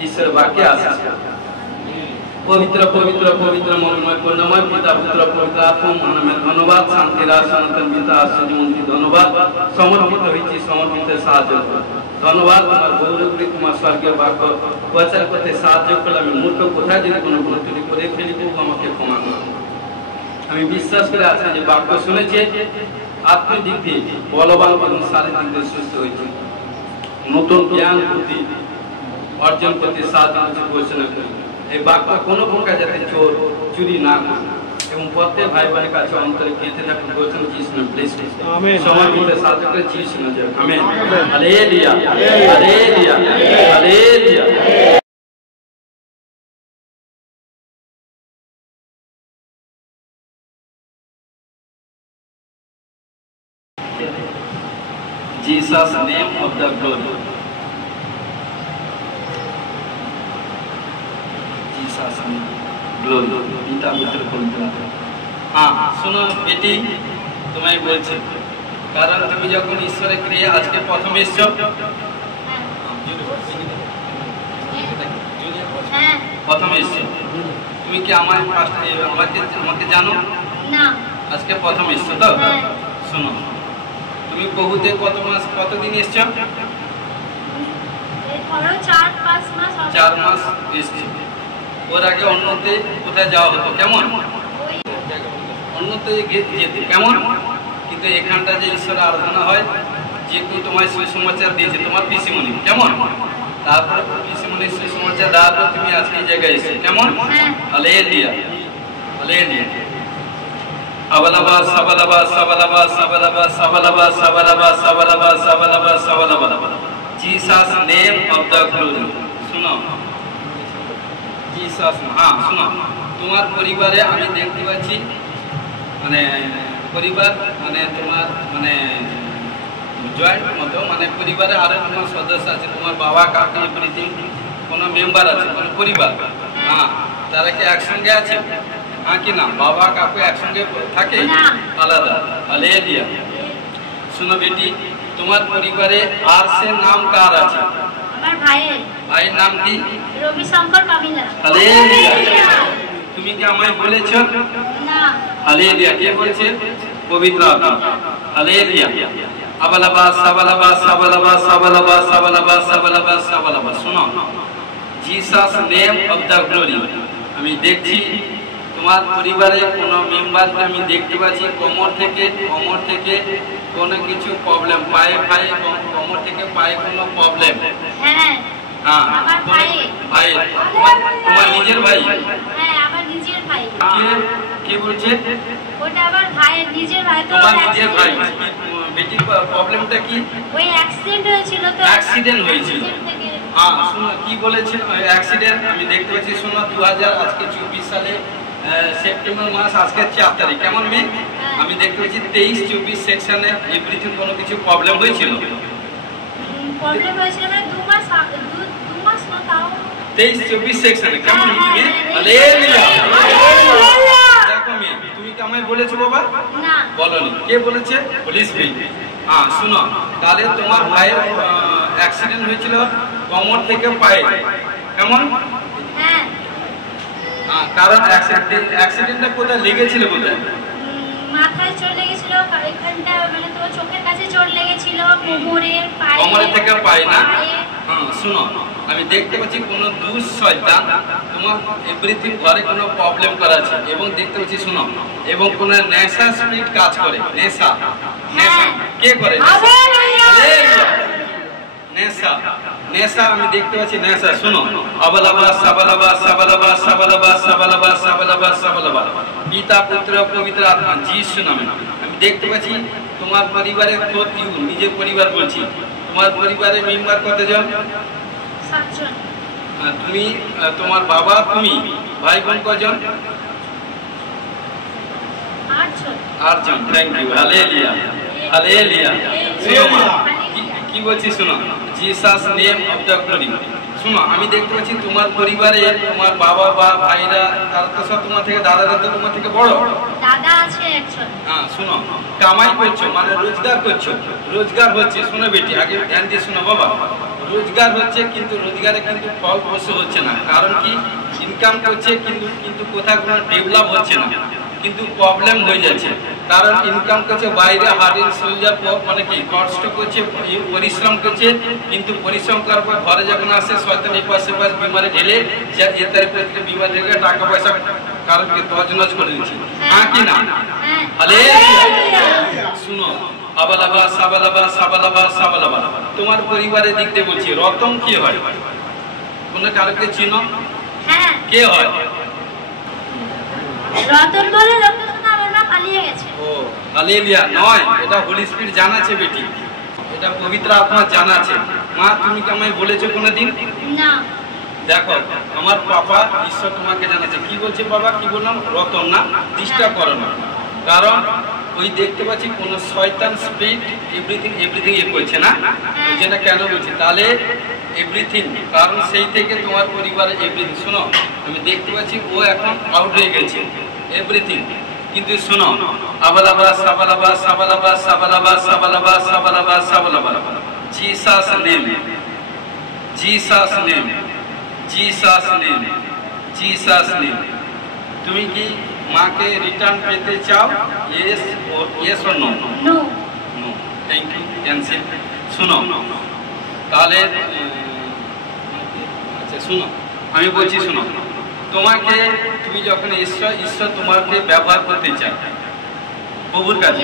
ঈশ্বরের বাক্যে আছে। পবিত্র পবিত্র পবিত্র মনোময় পূর্ণময় পিতা পুত্র পবিত্র আত্মা নামে ধন্যবাদ। শান্তির সনাতন পিতা আশ্চর্যমন্ত্রী ধন্যবাদ। সমর্পিত হয়েছি, সমর্পিত সাহায্য ধন্যবাদ। তোমার গৌরবী তোমার স্বর্গীয় বাক্য প্রচার করতে সাহায্য করলে আমি মূর্খ কোথায় যদি কোনো ভুল ত্রুটি করে ফেলি, প্রভু আমাকে ক্ষমা করো। আমি বিশ্বাস করে আছি যে বাক্য শুনেছে, আত্মিক দিক দিয়ে বলবান এবং শারীরিক দিক দিয়ে সুস্থ হয়েছে, নতুন জ্ঞান বুদ্ধি অর্জন করতে সাহায্য ঘোষণা করি। এই বাক্য কোনো প্রকার যাতে চোর চুরি না করে এবং প্রত্যেক ভাই বোনের কাছে অন্তরে গেঁথে থাকুন ঘোষণা যিশু নামে প্লিজ সময় দিতে সাহায্য করে যিশু নামে amen. Hallelujah. Hallelujah. Hallelujah. Jesus name of the glory. Jesus name glory. পিতা পুত্র পবিত্র। हाँ सुनो बेटी, तुम्हें बोलছে কারণ তুমি যখন ঈশ্বরের ক্রিয়া আজকে প্রথম এসছো, প্রথম এসছো, তুমি কি আমাকে জানো না? আজকে প্রথম এসছো তো? শোনো, তুমি বহুতে কতদিন এসছো? 4 মাস এসছো। ওর আগে অন্যতে কোথায় যাওয়া হতো? কেমন অন্যতে যেতে কেমন, কিন্তু এখানটা যে ঈশ্বরের আরাধনা হয়, যে কেউ তোমায় সুসমাচার দিয়েছে, তোমার পিসিমণি কেমন, তারপর পিসিমণির সুসমাচার দেওয়ার পর তুমি আজকে এই জায়গায় এসে কেমন। Hallelujah, hallelujah. আবালাবা সাবালাবা সাবালাবা সাবালাবা সাবালাবা সাবালাবা সাবালাবা সাবালাবা সাবালাবা। Jesus name of the glory. শুনো, জিসাস, হ্যাঁ শুনো, তোমার পরিবারে আমি দেখতে পাচ্ছি, মানে পরিবার মানে তোমার মানে জয়েন্ট মতো, মানে পরিবারে আরো তোমার সদস্য আছে, তোমার বাবা কাকু এভরিথিং, কোনো মেম্বার আছে, কোনো পরিবার, হ্যাঁ তারা কি একসঙ্গে আছে? হ্যাঁ কি না? বাবা কাকু একসঙ্গে থাকে? আলাদা। হালেলুয়া। শুনো বেটি, তোমার পরিবারে আর সে নাম কার আছে? আমার ভাইয়ের। ভাইয়ের নাম কি? রবি শঙ্কর কামিলা। হালেলুয়া। তুমি কি আমায় বলেছো? না। হালেলুয়া। কে বলছে? পবিত্র আত্মা। হালেলুয়া। আবালাবা সাবালাবা সাবালাবা সাবালাবা সাবালাবা সাবালাবা সাবালাবা। শোনো, Jesus name of the glory. আমি দেখছি তোমার পরিবারে কোনো মেম্বারকে আমি দেখতে পাচ্ছি কোমর থেকে কোনো কিছু প্রবলেম, পায়ে কোমর থেকে পায়ে কোনো প্রবলেম। হ্যাঁ, আমার ভাই। ভাই তোমার নিজের ভাই? হ্যাঁ, আমার নিজের ভাই। কে বলছে? ওটা আমার ভাইয়ের নিজের ভাই। তো তোমার নিজের ভাই। বেটির প্রবলেমটা কি? ওই অ্যাক্সিডেন্ট হয়েছিল তো। অ্যাক্সিডেন্ট হয়েছিল। হ্যাঁ শুনো, কি বলেছে অ্যাক্সিডেন্ট? আমি দেখতে পাচ্ছি, শোনো, 2024 সালে সেপ্টেম্বর মাস, আজকে 4 তারিখ, কেমন মেয়ে? আমি দেখতে পাচ্ছি 23-24 সেকশনে এভরিথিং কোনো কিছু প্রবলেম হয়েছিল। প্রবলেম হয়েছিল মানে 2 মাস না, তাও 23-24 সেকশনে কেমন মেয়ে? হালেলুয়া। দেখো মেয়ে, তুমি কি আমায় বলেছো বাবা? না, বলনি। কে বলেছে? হোলি স্পিরিট। হ্যাঁ শুনো, তাহলে তোমার ভাইয়ের অ্যাক্সিডেন্ট হয়েছিল কোমর থেকে পায়ে, কেমন? হ্যাঁ। কারণ অ্যাক্সিডেন্টটা কোথায় লেগেছিল? কোথায়? মাথায় চোট লেগেছিল, এখানটা মানে তোমার চোখের কাছে চোট লেগেছিল, কোমরের থেকে পায়ে না? হ্যাঁ শুনো, আমি দেখতে পাচ্ছি কোনো দুঃশয়তান তোমার এভরিথিং ঘরে কোনো প্রবলেম করাছে, এবং দেখতে পাচ্ছি, শুনো, এবং কোনো নেশা স্পিরিট কাজ করে। নেশা কে করে? নেশা আমি দেখতে পাচ্ছি, নেশা। শুনো, আবালাবা সাবালাবা সাবালাবা সাবালাবা সাবালাবা সাবালাবা সাবালাবা। পিতা পুত্র পবিত্র আত্মা যিশু নামে। আমি দেখতে পাচ্ছি তোমার পরিবারের নিজের পরিবার বলছি, তোমার পরিবারের মেম্বার কতজন? 7 জন। তুমি, তোমার বাবা, তুমি, ভাই বোন কজন? 8 জন। 8 জন। Thank you. Hallelujah, hallelujah. শোনো কি বলছি, শোনো, Jesus name of the glory. শোনো, আমি দেখতে পাচ্ছি তোমার পরিবারে তোমার বাবা বা ভাইরা, তারা তো সব তোমার থেকে, দাদারা তো তোমার থেকে বড়। দাদা আছে একজন। হ্যাঁ শোনো, কামাই করছো মানে রোজগার করছো, রোজগার হচ্ছে। শোনো বেটি, আগে ধ্যান দিয়ে শোনো বাবা, রোজগার হচ্ছে, কিন্তু রোজগারে কিন্তু ফল বসে হচ্ছে না। কারণ কি? ইনকাম করছে কিন্তু কোথাও কোনো ডেভেলপ হচ্ছে না, কিন্তু প্রবলেম হয়ে যাচ্ছে। কারণ ইনকাম করছে বাইরে, হার্ডেন সোলজার মানে কি কষ্ট করছে, পরিশ্রম করছে, কিন্তু পরিশ্রম করার পর ঘরে যখন আসে শয়তান এই পাশে বিমারে ঢেলে বিমার ঢেলে টাকা পয়সা কারণ কি তছনছ করে দিচ্ছে। হ্যাঁ কি না? শুনো, আবালাবা সাবালাবা সাবালাবা সাবালাবা। তোমার পরিবারের দিক দিয়ে বলছি, রতন কি হয়? কোনো কারোকে চিনো? হ্যাঁ। কে হয়? রতন বলে লোকটা শুনে আমার মা পালিয়ে গেছে। ও হালেলুয়া। নয়, এটা হোলি স্পিরিট জানাচ্ছে বেটি, এটা পবিত্র আত্মা জানাচ্ছে। মা, তুমি কি আমায় বলেছো কোনোদিন? না। দেখো, আমার বাবা ঈশ্বর তোমাকে জানাচ্ছে। কি বলছে বাবা? কি বললাম? রতন না, ডিস্টার্ব করো না। কারণ ওই দেখতে পাচ্ছি কোন শয়তান স্পিরিট এভরিথিং এ করছে না, যেটা কেন বলছি তাহলে এভরিথিং, কারণ সেই থেকে তোমার পরিবারে এভরিথিং। শোনো, আমি দেখতে পাচ্ছি ও এখন আউট হয়ে গেছে এভরিথিং, কিন্তু শোনো, আবালাবা সাবালাবা সাবালাবা সাবালাবা সাবালাবা সাবালাবা সাবালাবা, Jesus name, Jesus name, Jesus name, Jesus name. তুমি কি মাকে রিটার্ন পেতে চাও? Yes yes or no? No. No, thank you, cancel. শোনো তাহলে, আচ্ছা শোনো, আমি বলছি শোনো, তোমাকে তুমি যখন ঈশ্বর ঈশ্বর তোমাকে ব্যবহার করতে চায় প্রভুর কাছে,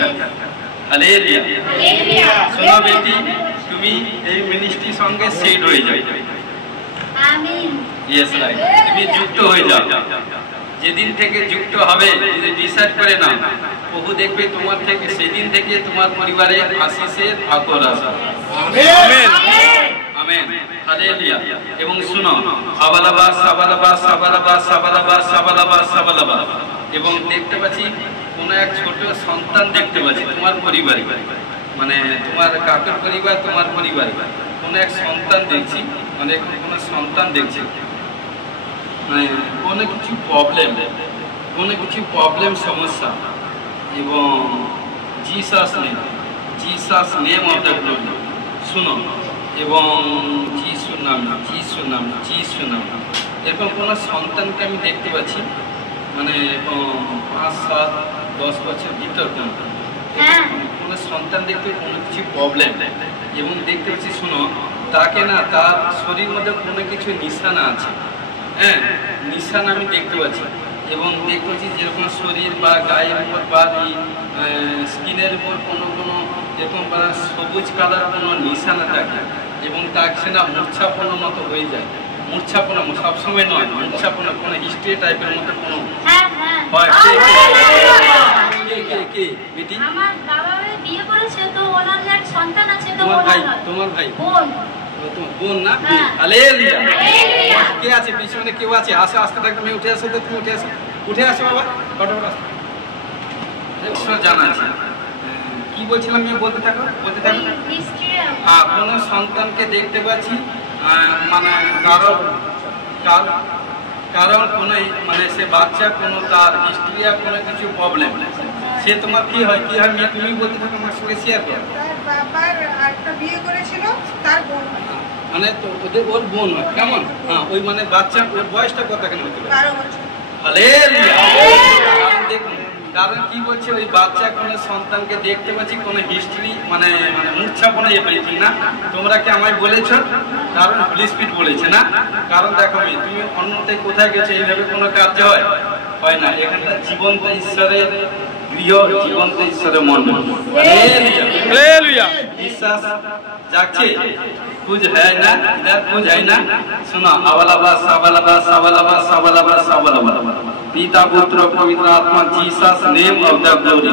হালেলুয়া, শোনো বেটি, তুমি এই মিনিস্ট্রির সঙ্গে সেট হয়ে যাও। আমিন। ইয়েস রাইট, তুমি যুক্ত হয়ে যাও। যেদিন থেকে যুক্ত হবে, যদি ডিসাইড করে নাও, প্রভু দেখবে তোমার থেকে, সেদিন থেকে তোমার পরিবারে আশীষের আকর আসবে। Amen, amen, hallelujah. এবং শুনো, আবালাবা সাবালাবা সাবালাবা সাবালাবা সাবালাবা সাবালাবা, এবং দেখতে পাচ্ছি কোন এক ছোট সন্তান দেখতে পাচ্ছি তোমার পরিবারে, মানে তোমার কাকুর পরিবার, তোমার পরিবার, কোন এক সন্তান দেখছি, মানে কোন সন্তান দেখছি, মানে কোনো কিছু প্রবলেম সমস্যা, এবং Jesus name of the glory, শুনো, এবং যিশুর নাম, এরকম কোনো সন্তানকে আমি দেখতে পাচ্ছি, মানে 5, 7, 10 বছর ভিতর কোনো সন্তান দেখতে, কোনো কিছু প্রবলেম, এবং দেখতে পাচ্ছি শোনো, তাকে না, তার শরীর মধ্যে কোনো কিছু নিশানা আছে, হ্যাঁ নিশানা আমি দেখতে পাচ্ছি, এবং দেখতে পাচ্ছি যেরকম শরীর বা গায়ের উপর বা স্কিনের উপর কোনো এরকম সবুজ কালার কোনো নিশানা থাকে, এবং তাকে সে না মূর্ছাপন্ন মতো হয়ে যায়, মূর্ছাপন্ন সবসময় নয়, মূর্ছাপন্ন কোনো হিস্ট্রি টাইপের মতো কোনো হয়। কে বেটি? আমার বাবা বিয়ে করেছে, তো ওনার এক সন্তান আছে, তো তোমার ভাই বোন, বোন না? হালেলুয়া। কে আছে পিছনে? কেউ আছে? আসো, আস্তে থাকতে তুমি উঠে আসো, তো তুমি উঠে আসো বাবা, ফটোফট আসো। জানা আছে কি বলছিলাম, আমি বলতে থাকো। হ্যাঁ, কোনো সন্তানকে দেখতে পাচ্ছি, মানে কারণ কোনো, মানে সে বাচ্চা কোনো তার হিস্ট্রি কোনো কিছু প্রবলেম, সে তোমার কি হয় মেয়ে, তুমি বলতে থাকো, আমার সঙ্গে শেয়ার করো। বাবার একটা বিয়ে করেছিল, তার বোন, মানে তো ওর বোন হয়, কেমন? হ্যাঁ, ওই মানে বাচ্চা, ওর বয়সটা কত কেন হতে পারে? 12 বছর। হালেলুয়া। দেখুন, কারণ কি বলছে, ওই বাচ্চা কোনো সন্তানকে দেখতে পাচ্ছি, কোনো হিস্ট্রি মানে মূর্ছাপনা পেয়েছি না, তোমরা কি আমায় বলেছো? কারণ হোলি স্পিরিট বলেছে না, কারণ দেখো তুমি অন্যতে কোথায় গেছো, এইভাবে কোনো কার্য হয় না, এখানটা জীবন্ত ঈশ্বরের প্রিয়, জীবন্ত ঈশ্বরের মন্ডল। হালেলুয়া। বিশ্বাস যাচ্ছে, कुछ है ना, इधर कुछ है ना। सुना, अवलबा सबलबा सबलबा सबलबा सबलबा, पिता पुत्र पवित्र आत्मा, Jesus name of the glory,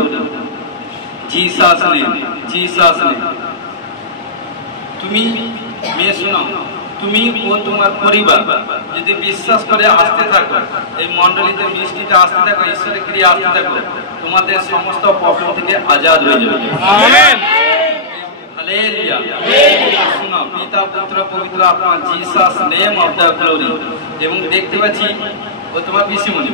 Jesus name, Jesus name. তুমি মেয়ে শোনো, তুমি ও তোমার পরিবার যদি বিশ্বাস করে আসতে থাকো, এই মণ্ডলীতে মিষ্টিতে আসতে থাকো, ঈশ্বরের ক্রিয়া আসতে থাকো, তোমাদের সমস্ত প্রবলেম থেকে আজাদ হয়ে যাবে। আমেন। হালেলুয়া। শোনো, পিতা পুত্র পবিত্র আত্মা, Jesus name of the glory, এবং দেখতে পাচ্ছি ও তোমার পিসিমণি,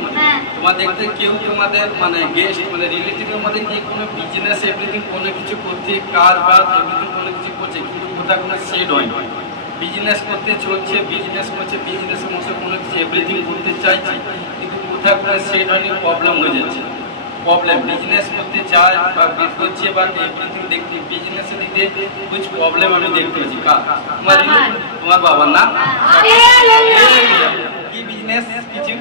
তোমার দেখতে কেউ তোমাদের মানে গেস্ট, মানে রিলেটিভের মধ্যে কি কোনো বিজনেস এভরিথিং কোনো কিছু করছে, কাজ বাজ এভরিথিং কোনো কিছু করছে, কিন্তু কোথাও কোনো সেট হয় না, বিজনেস করতে চলছে, বিজনেস করছে, বিজনেসের মধ্যে কোনো কিছু এভরিথিং করতে চাইছে, কিন্তু কোথাও কোনো সেট হয়নি, প্রবলেম হয়ে যাচ্ছে। প্রবলেম বিজনেস করতে চায় বা করছে বা এভরিথিং দেখতে, বিজনেসের দিকে কুछ প্রবলেম আমি দেখতে পাচ্ছি। তোমার বাবা না কি বিজনেস কিছু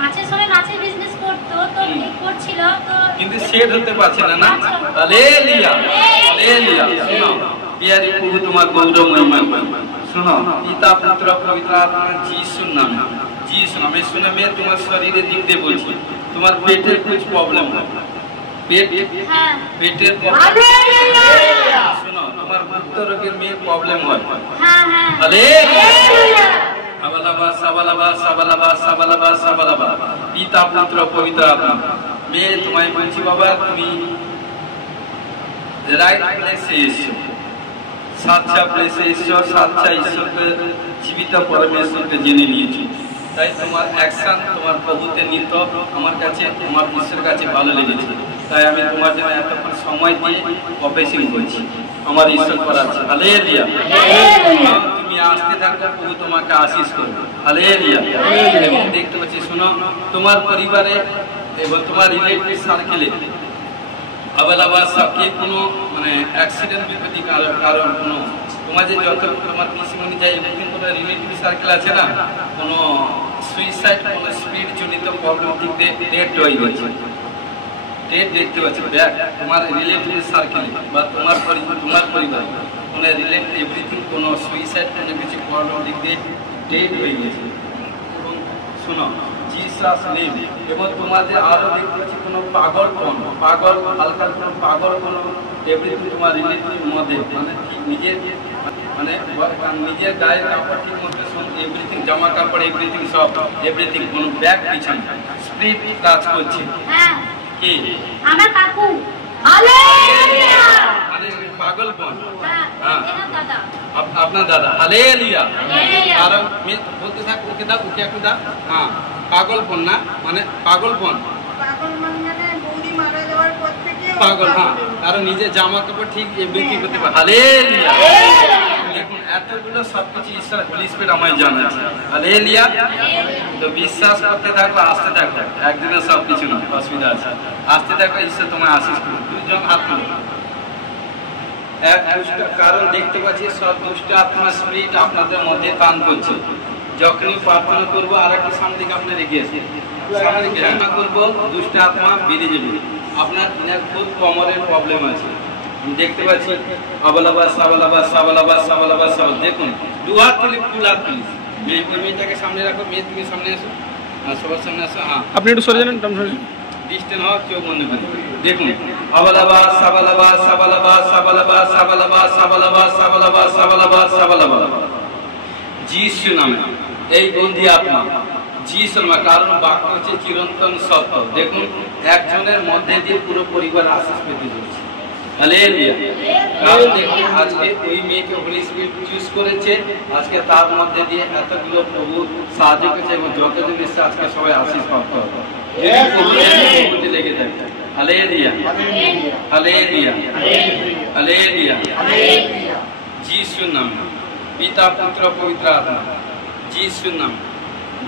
মাছের সময় মাছের বিজনেস করতো, তো করছিল, তো কিন্তু সেট হতে পারছে না। না, হালেলুয়া, হালেলুয়া। শুনো প্রিয় প্রভু, তোমার গৌরব মহিমা শুনো, পিতা পুত্র পবিত্র আত্মা, যিশুর নামে, যিশুর নামে। শুনে মেয়ে, তোমার শরীরের দিক দিয়ে বলছি, তোমার পেটের कुछ প্রবলেম হয়, পেটের শুনো, তোমার গুপ্ত রোগের মেয়ে প্রবলেম হয়। হালেলুয়া। আবালাবা সাবালাবা সাবালাবা সাবালাবা সাবালাবা, পিতা পুত্র পবিত্র আত্মা। মেয়ে তোমায় বলছি বাবা, তুমি রাইট প্লেসে এসছো, সাচ্চা প্লেসে এসছো, সাচ্চা ঈশ্বরকে, জীবিত পরমেশ্বরকে জেনে নিয়েছো, তাই তোমার অ্যাকশন তোমার প্রভুতে নিত আমার কাছে, আমার ঈশ্বরের কাছে ভালো লেগেছে। তাই আমি তোমার জন্য এতক্ষণ সময় দিয়ে অপেক্ষা করছি, আমার ঈশ্বর করাচ্ছে। হালেলুয়া। তুমি আসতে থাকো, প্রভু তোমাকে আশীষ করবে। হালেলুয়া। এবং দেখতে পাচ্ছি, শোনো, তোমার পরিবারে এবং তোমার রিলেটিভ সার্কেলে আবার সবকে কোনো মানে অ্যাক্সিডেন্ট বিপত্তি কারণ কোনো তোমার যে যত তোমার পিসিমণি যায় এরকম কোনো রিলেটিভ সার্কেল আছে না, কোনো সুইসাইড, কোনো স্পিড জনিত প্রবলেম দিক দিয়ে ডেট হয়ে গেছে, ডেট দেখতে পাচ্ছি তোমার রিলেটিভ সার্কেলে বা তোমার পরিবার কোনো রিলেটিভ এভরিথিং, কোনো সুইসাইড, কোনো কিছু প্রবলেম দিক দিয়ে ডেট হয়ে গেছে। এবং শোনো, জিসাস নেম। এবং তোমাদের আরো দেখতে পাচ্ছি কোনো পাগল হালকা কোনো পাগল কোনো এভরিথিং তোমার রিলেটিভ মধ্যে, মানে ঠিক নিজের গায়ের কাপড় ঠিক মতো এভরিথিং, জামা কাপড় এভরিথিং, সব এভরিথিং কোনো ব্যাগ পিছনে স্পিরিট কাজ করছে। কি আমার কাকু হালেলুয়া, মানে পাগলপন। হ্যাঁ দাদা, আপনার দাদা। হালেলুয়া। কারণ বলতে থাক, ওকে দাও, ওকে একটু দাও। হ্যাঁ, পাগলপন না, মানে পাগলপন, বৌদি মারা যাওয়ার পর থেকে পাগল। হ্যাঁ, কারণ নিজের জামা কাপড় ঠিক বিক্রি করতে পারে। হালেলুয়া। দেখুন এতগুলো সবকিছু ঈশ্বর হোলি স্পিরিট আমায় জানাচ্ছে। হালেলুয়া। তো বিশ্বাস করতে থাকো, আসতে থাকো, একদিনে সবকিছু না, অসুবিধা আছে। আসতে থাকো, ঈশ্বর তোমায় আশীষ করবে। দুজন হাত তুলো। এক দুষ্ট, কারণ দেখতে পাচ্ছি সব দুষ্ট আত্মা স্পিরিট আপনাদের মধ্যে টান করছে। যখনই প্রার্থনা করবো, আর একটু সামনে দিকে আপনার এগিয়ে আসে, সামনে প্রার্থনা করবো, দুষ্ট আত্মা বেরিয়ে যাবে। আপনার খুব কোমরের প্রবলেম আছে, দেখতে পাচ্ছি। দেখুন, দু হাত তুলে, ফুল হাত তুলি। মেয়েটাকে সামনে রাখো, মেয়ে তুমি সামনে আসো, সবার সামনে আসো। হ্যাঁ, আপনি একটু সরে যান, ডিস্টেন্স হওয়া কেউ মনে করেন। দেখুন, যিশু নামে এই বন্দী আত্মা, যিশু নামে, কারণ বাক্য হচ্ছে চিরন্তন সত্য। দেখুন, একজনের মধ্যে দিয়ে পুরো পরিবার আশীষ পেতে চলছে। হালেলুয়া। কারণ দেখুন, আজকে ওই মেয়েকে হোলি স্পিরিট চুজ করেছে, আজকে তার মধ্যে দিয়ে এতগুলো প্রভু সাহায্য করেছে, এবং যতজন এসে আজকে সবাই আশীষ প্রাপ্ত হবে। লেগে যায়। Hallelujah, hallelujah, hallelujah. যিশু নাম, পিতা পুত্র পবিত্র আত্মা, যিশু নাম,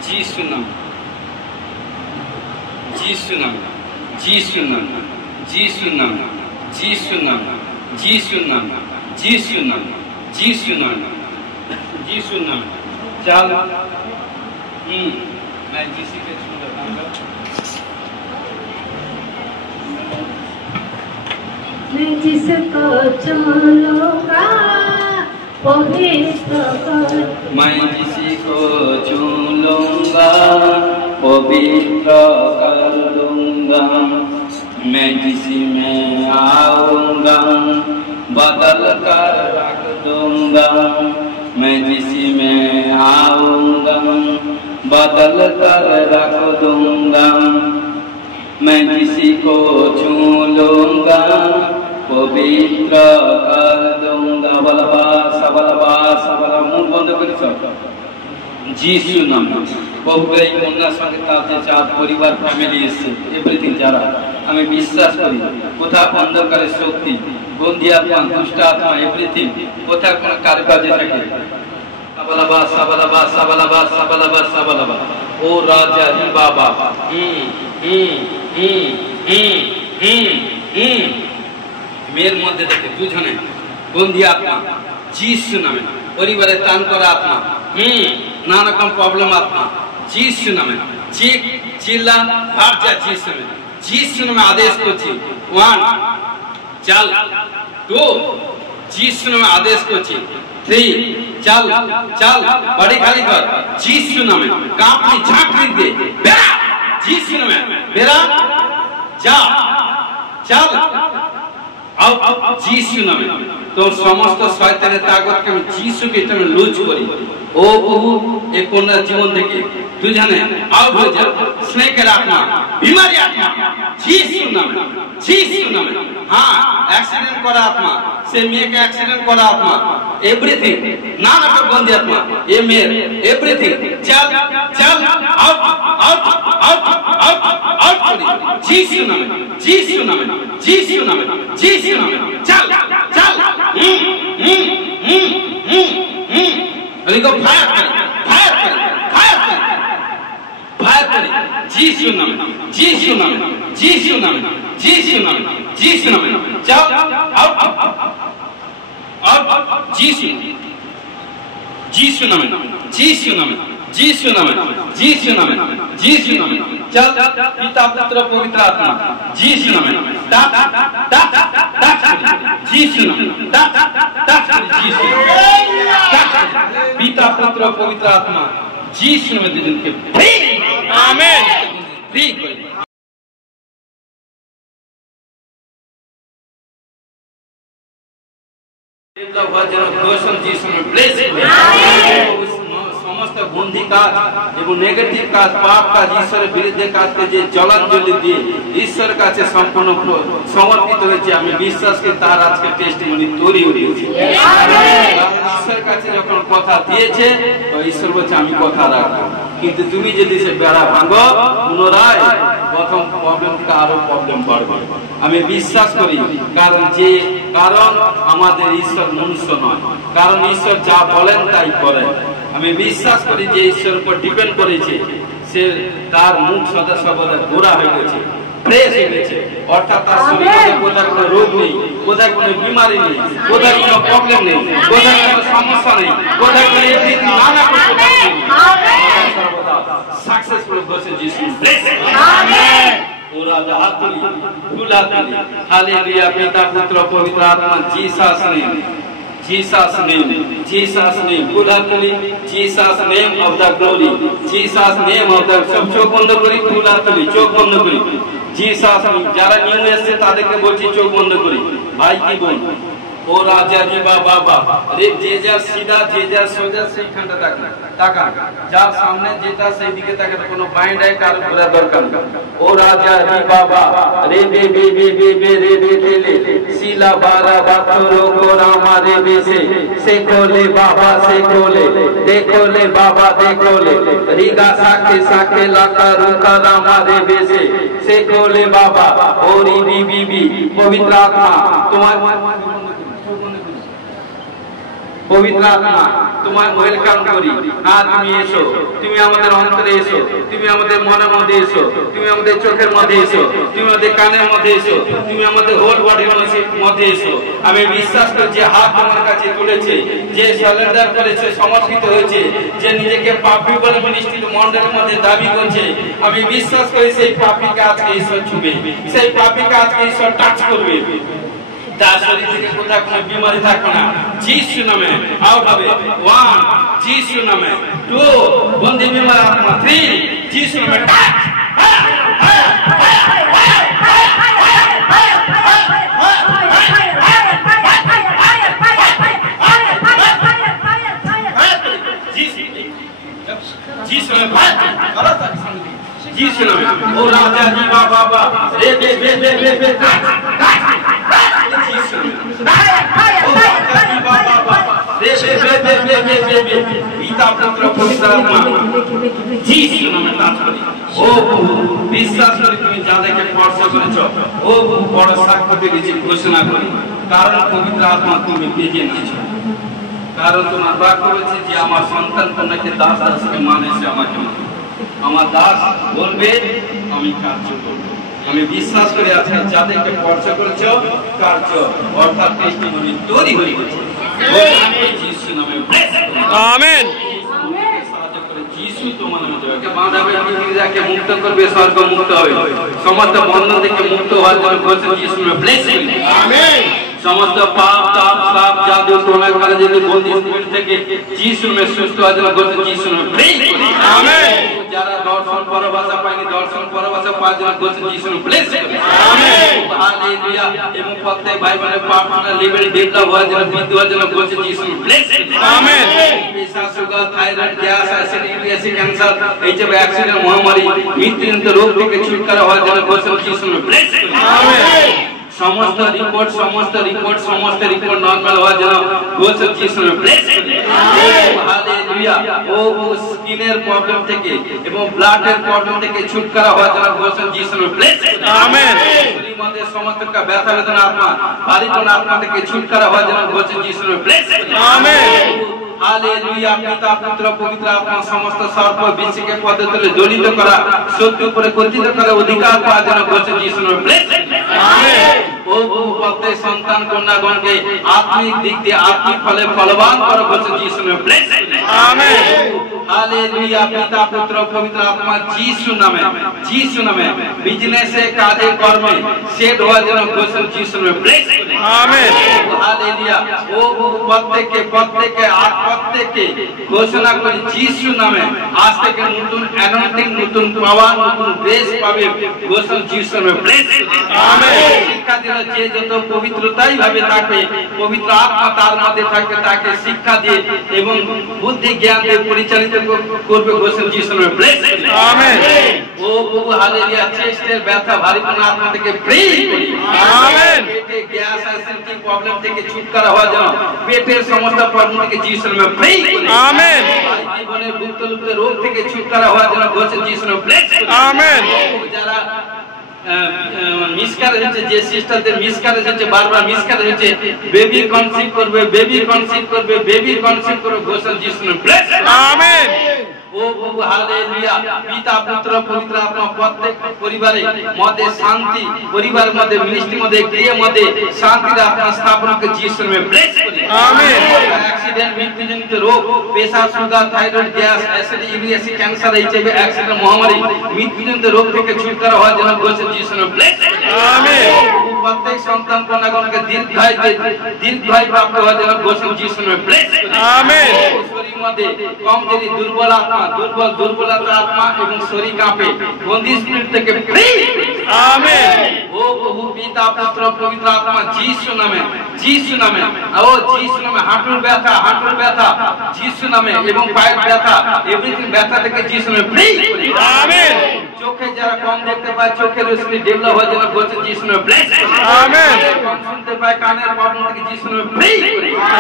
যিশু নাম, যিশু নাম, যিশু নাম, যিশু নাম, যিশু নাম, যিশু নাম, যিশু নাম, যিশু নাম, যিশু নাম। चल मैं जिसी के सुंदर मैं जिसको चूलूंगा पवित्र कर, मैं जिसी को चूलूंगा पवित्र कर दूंगा, मैं जिसी में आऊंगा बदल कर रख दूंगा, मैं जिसी में आऊंगा बदल कर रख दूंगा, मैं किसी को छू लूंगा पवित्र कर दूंगा। बलबा सबलबा सबल मुंह बंद कर सब যিশু নাম প্রভু এই কন্যার সঙ্গে তাদের চার পরিবার ফ্যামিলি এসেছে এভরিথিং যারা আমি বিশ্বাস করি কোথাও অন্ধকারের শক্তি বন্দি আত্মা দুষ্ট আত্মা এভরিথিং কোথাও কোনো কারুকাজে থাকে সাবালাবা সাবালাবা সাবালাবা সাবালাবা সাবালাবা ও রাজা হি বাবা মেয়ের মধ্যে থেকে দুজনে বন্দি আত্মা যিশু নামে পরিবারে টান করা আত্মা নানা রকম প্রবলেম আত্মা যিশু নামে চিক চিল্লা ভাগ যা যিশু নামে যিশু নামে আদেশ করছি 1 চল 2 যিশু নামে আদেশ করছি 3 চল চল বড়ি খালি কর যিশু নামে কাঁপনি ঝাঁকনি দে বেরা যিশু নামে বেরা যা চল আও যিশু নামে তোর সমস্ত শয়তানের তাকতকে আমি যিশুকে তুমি লুজ করি ও প্রভু এই কন্যার জীবন থেকে তুই জানে আউট হয়ে যা স্নেকের আত্মা বিমারি আত্মা যিশু নামে হ্যাঁ অ্যাক্সিডেন্ট করা আত্মা সে মেয়েকে অ্যাক্সিডেন্ট করা আত্মা এভরিথিং না না বন্ধী আত্মা এ মেয়ের এভরিথিং চল চল আউট আউট আউট আউট করি যিশু নামে যিশু নামে যিশু নামে যিশু নামে চল চল ফায়ার করি ফায়ার করি ফায়ার করি ফায়ার করি যিশু নামে যিশু নামে যিশু নামে যিশু নামে যিশু নামে চল আউট আউট যিশু যিশু নামে যিশু নামে যিশু নামে যিশু নামে যিশু নামে চল পিতা পুত্র পবিত্র আত্মা যিশু নামে ডাক ডাক ডাক যিশু নামে ডাক ডাক যিশু ডাক পিতা পুত্র পবিত্র আত্মা যিশু নামে দুজনকে আমেন ঠিক সমস্ত বন্ধি কাজ এবং নেগেটিভ কাজ পাপ কাজ ঈশ্বরের বিরুদ্ধে কাজকে যে জলাঞ্জলি দিয়ে ঈশ্বরের কাছে সম্পূর্ণ সমর্পিত হয়েছে আমি বিশ্বাস করি তার আজকে টেস্টিমনি তৈরি হয়েছে ঈশ্বরের কাছে যখন কথা দিয়েছে তো ঈশ্বর বলছে আমি কথা রাখবো কিন্তু তুমি যদি সে বেড়া ভাঙো পুনরায় প্রথম প্রবলেম থেকে আরো প্রবলেম বাড়বে আমি বিশ্বাস করি কারণ আমাদের ঈশ্বর মনুষ্য নয় কারণ ঈশ্বর যা বলেন তাই করেন আমি বিশ্বাস করি যে ঈশ্বর উপর ডিপেন্ড করেছে সে তার মুখ সদা সর্বদা গোড়া হয়ে গেছে ফ্রেশ হয়ে গেছে অর্থাৎ তার শরীরে কোথায় কোনো রোগ নেই কোথায় কোনো বিমারি নেই কোথায় কোনো প্রবলেম নেই কোথায় কোনো সমস্যা নেই কোথায় কোনো নানা কিছু নেই সর্বদা সাকসেসফুল বসে যিশু আমেন ওরা হাতুলি ফুলাতুলি হালেলুয়া পিতা পুত্র পবিত্র আত্মা Jesus name Jesus name, Jesus name, Pulatuli, Jesus name of the glory, Jesus name of the chok bondo kori, Pulatuli, chok bondo kori, Jesus name, jara new esse taderke bolchi chok bondo kori, bhai ki bon, o raja ji baba, re je jar sida, je jar soja sei khanda taka, jar samne jeta sei dike taka kono bind hai kar pura dorkar, o raja ji baba, re be re le sila bara bathoro kora mare bese se kole baba se kole dekho le baba dekho le riga sakhe laka ruka mare bese se kole baba ori bibi পবিত্র আত্মা তোমার পবিত্র আত্মা তোমার welcome করি আর তুমি এসো তুমি আমাদের অন্তরে এসো তুমি আমাদের মনের মধ্যে এসো তুমি আমাদের চোখের মধ্যে এসো তুমি আমাদের কানের মধ্যে এসো তুমি আমাদের হোল বডির মধ্যে এসো আমি বিশ্বাস করি যে হাত তোমার কাছে তুলেছে যে সারেন্ডার করেছে সমর্পিত হয়েছে যে নিজেকে পাপী বলে মিনিস্ট্রির মণ্ডলের মধ্যে দাবি করছে আমি বিশ্বাস করি সেই পাপীকে আজকে ঈশ্বর ছুবে সেই পাপীকে আজকে ঈশ্বর টাচ করবে তার শরীর থেকে কোথাও কোনো বিমারি থাকবে না যিশু নামে আউট হবে 1 যিশু নামে 2 বন্ধি বিমার আত্মা 3 যিশু নামে টাচ যিশু নামে যিশু নামে ও রাজা জি বাবা রে বে পিতা পুত্র পবিত্র আত্মা যিশু নামে টাচ করি ও বিশ্বাস করি তুমি যাদেরকে স্পর্শ করেছো ও বড় সাক্ষ্য দিয়েছি ঘোষণা করি কারণ পবিত্র আত্মা তুমি বেজে নিয়েছো কারণ তোমার বাক্য বলছে যে আমার সন্তান কন্যাকে দাস দাসকে মানেছে আমাকে আমার দাস বলবে আমি কার্য করব আমি বিশ্বাস করে আছি যাদেরকে স্পর্শ করেছো কার্য অর্থাৎ টেস্টিমনি তৈরি হয়ে গেছে যিশু নামে আমেন যিশু তোমার মধ্যে বাঁধাবে যাকে মুক্ত করবে স্বর্গ মুক্ত হবে সমস্ত বন্ধন থেকে মুক্ত হওয়ার জন্য বলছে যিশু নামে ব্লেসিং আমেন সমস্ত পাপ তাপ সাপ জাদু টোনা করে যদি বন্দি স্পিরিট থেকে যিশু নামে সুস্থ হওয়ার জন্য বলছে যিশু নামে ব্লেসিং আমেন যারা দর্শন পরবাসা পায়নি দর্শন পরবাসা পাওয়ার জন্য বলছে যিশু নামে ব্লেসিং আমেন হালেলুয়া এবং প্রত্যেক ভাই বোনের প্রার্থনা লেভেল ডেভেলপ হওয়ার জন্য বৃদ্ধি হওয়ার জন্য বলছে যিশু নামে ব্লেসিং আমেন পেশা sugar thyroid gas acidity cancer এইসব অ্যাক্সিডেন্ট মহামারী মৃত্যুজনিত রোগ থেকে ছুটকারা হওয়ার জন্য বলছে যিশু নামে ব্লেসিং আমেন সমস্ত রিপোর্ট নরমাল হওয়ার জন্য গোসল যিশু নামে ব্লেস করি। হালেলুয়া। ও স্কিনের প্রবলেম থেকে এবং ব্লাডের প্রবলেম থেকে ছুটকারা হওয়ার জন্য গোসল যিশু নামে ব্লেস করি। আমেন। শরীরের সমস্ত ব্যথা বেদনা আত্মা বাড়ির আত্মা থেকে ছুটকারা হওয়ার জন্য গোসল যিশু নামে ব্লেস করি। আমেন। হালেলুয়া। পিতা পুত্র পবিত্র আত্মা সমস্ত সর্প বিশ্বকে পদে তুলে দলিত করা সত্য উপরে কর্তৃত্ব করার অধিকার পাওয়ার জন্য গোসল যিশু নামে ব্লেস করি। আমেন। ও প্রত্যেক সন্তান কন্যাগণকে আত্মিক দিক দিয়ে আত্মিক ফলে ফলবান করো গোসল যিশু নামে ব্লেস করি। আমেন। হালেলুয়া। পিতা পুত্র পবিত্র আত্মা যিশু নামে বিজনেসে কাজে কর্মে সেট হওয়ার জন্য গোসল যিশু নামে ব্লেস করি। আমেন। হালেলুয়া। ও প্রত্যেককে ঘোষণা করি যিশু নামে আজ থেকে নতুন অ্যানয়েন্টিং নতুন পাওয়ার নতুন গ্রেস পাবে গোসল যিশু নামে ব্লেস করি। আমেন। শিক্ষা দিলে যে যত পবিত্রতাই ভাবে থাকে পবিত্র আত্মা তার মধ্যে থাকে তাকে শিক্ষা দিয়ে এবং বুদ্ধি জ্ঞান দিয়ে পরিচালিত করবে গোসল যিশু নামে ব্লেস করি। আমেন। ও প্রভু হালেলুয়া। চেস্টের ব্যথা ভারীপনা আত্মা থেকে ফ্রি করি। আমেন। পেটে গ্যাস অ্যাসিডিটি প্রবলেম থেকে ছুটকারা হওয়ার জন্য পেটের সমস্ত প্রবলেম থেকে যিশু নামে ফ্রি করি। আমেন। জীবনের গুপ্ত রোগ থেকে ছুটকারা হওয়ার জন্য গোসল যিশু নামে ব্লেস করি। আমেন। যারা মিসক্যারেজ হচ্ছে যে সিস্টারদের মিসক্যারেজ হচ্ছে বারবার মিসক্যারেজ হচ্ছে বেবি কনসিভ করবে গোসল যিশু নামে ব্লেস করি। আমেন। ও প্রভু হালেলুয়া। পিতা পুত্র পবিত্র আত্মা প্রত্যেক পরিবারে মধ্যে শান্তি পরিবারের মধ্যে মিনিস্ট্রির মধ্যে গৃহের মধ্যে শান্তির আত্মা স্থাপনকে যিশু নামে ব্লেস করি। আমেন। অ্যাক্সিডেন্ট মৃত্যুজনিত রোগ pressure sugar thyroid gas acid uric acid cancer HIV accident মহামারী মৃত্যুজনিত রোগ থেকে ছুটকারা হওয়ার জন্য গোসল যিশু নামে ব্লেস করি। আমেন। প্রত্যেক সন্তান কন্যাগণকে দীর্ঘায়ু প্রাপ্ত হওয়ার জন্য গোসল যিশু নামে ব্লেস করি। আমেন। শরীরের মধ্যে কমজোরি দুর্বলতা আত্মা এবং শরীর কাঁপে বন্দি স্পিরিট থেকে ফ্রি। আমেন। ও প্রভু পিতা পুত্র পবিত্র আত্মা যিশু নামে হাঁটুর ব্যথা যিশু নামে এবং পায়ের ব্যথা এভরিথিং ব্যথা থেকে যিশু নামে ফ্রি। আমেন। চোখে যারা কম দেখতে পায় চোখের রশ্মি ডেভেলপ হওয়ার জন্য গোসল যিশু নামে ব্লেস করি। আমেন। কম শুনতে পায় কানের প্রবলেম থেকে যিশু নামে ফ্রি।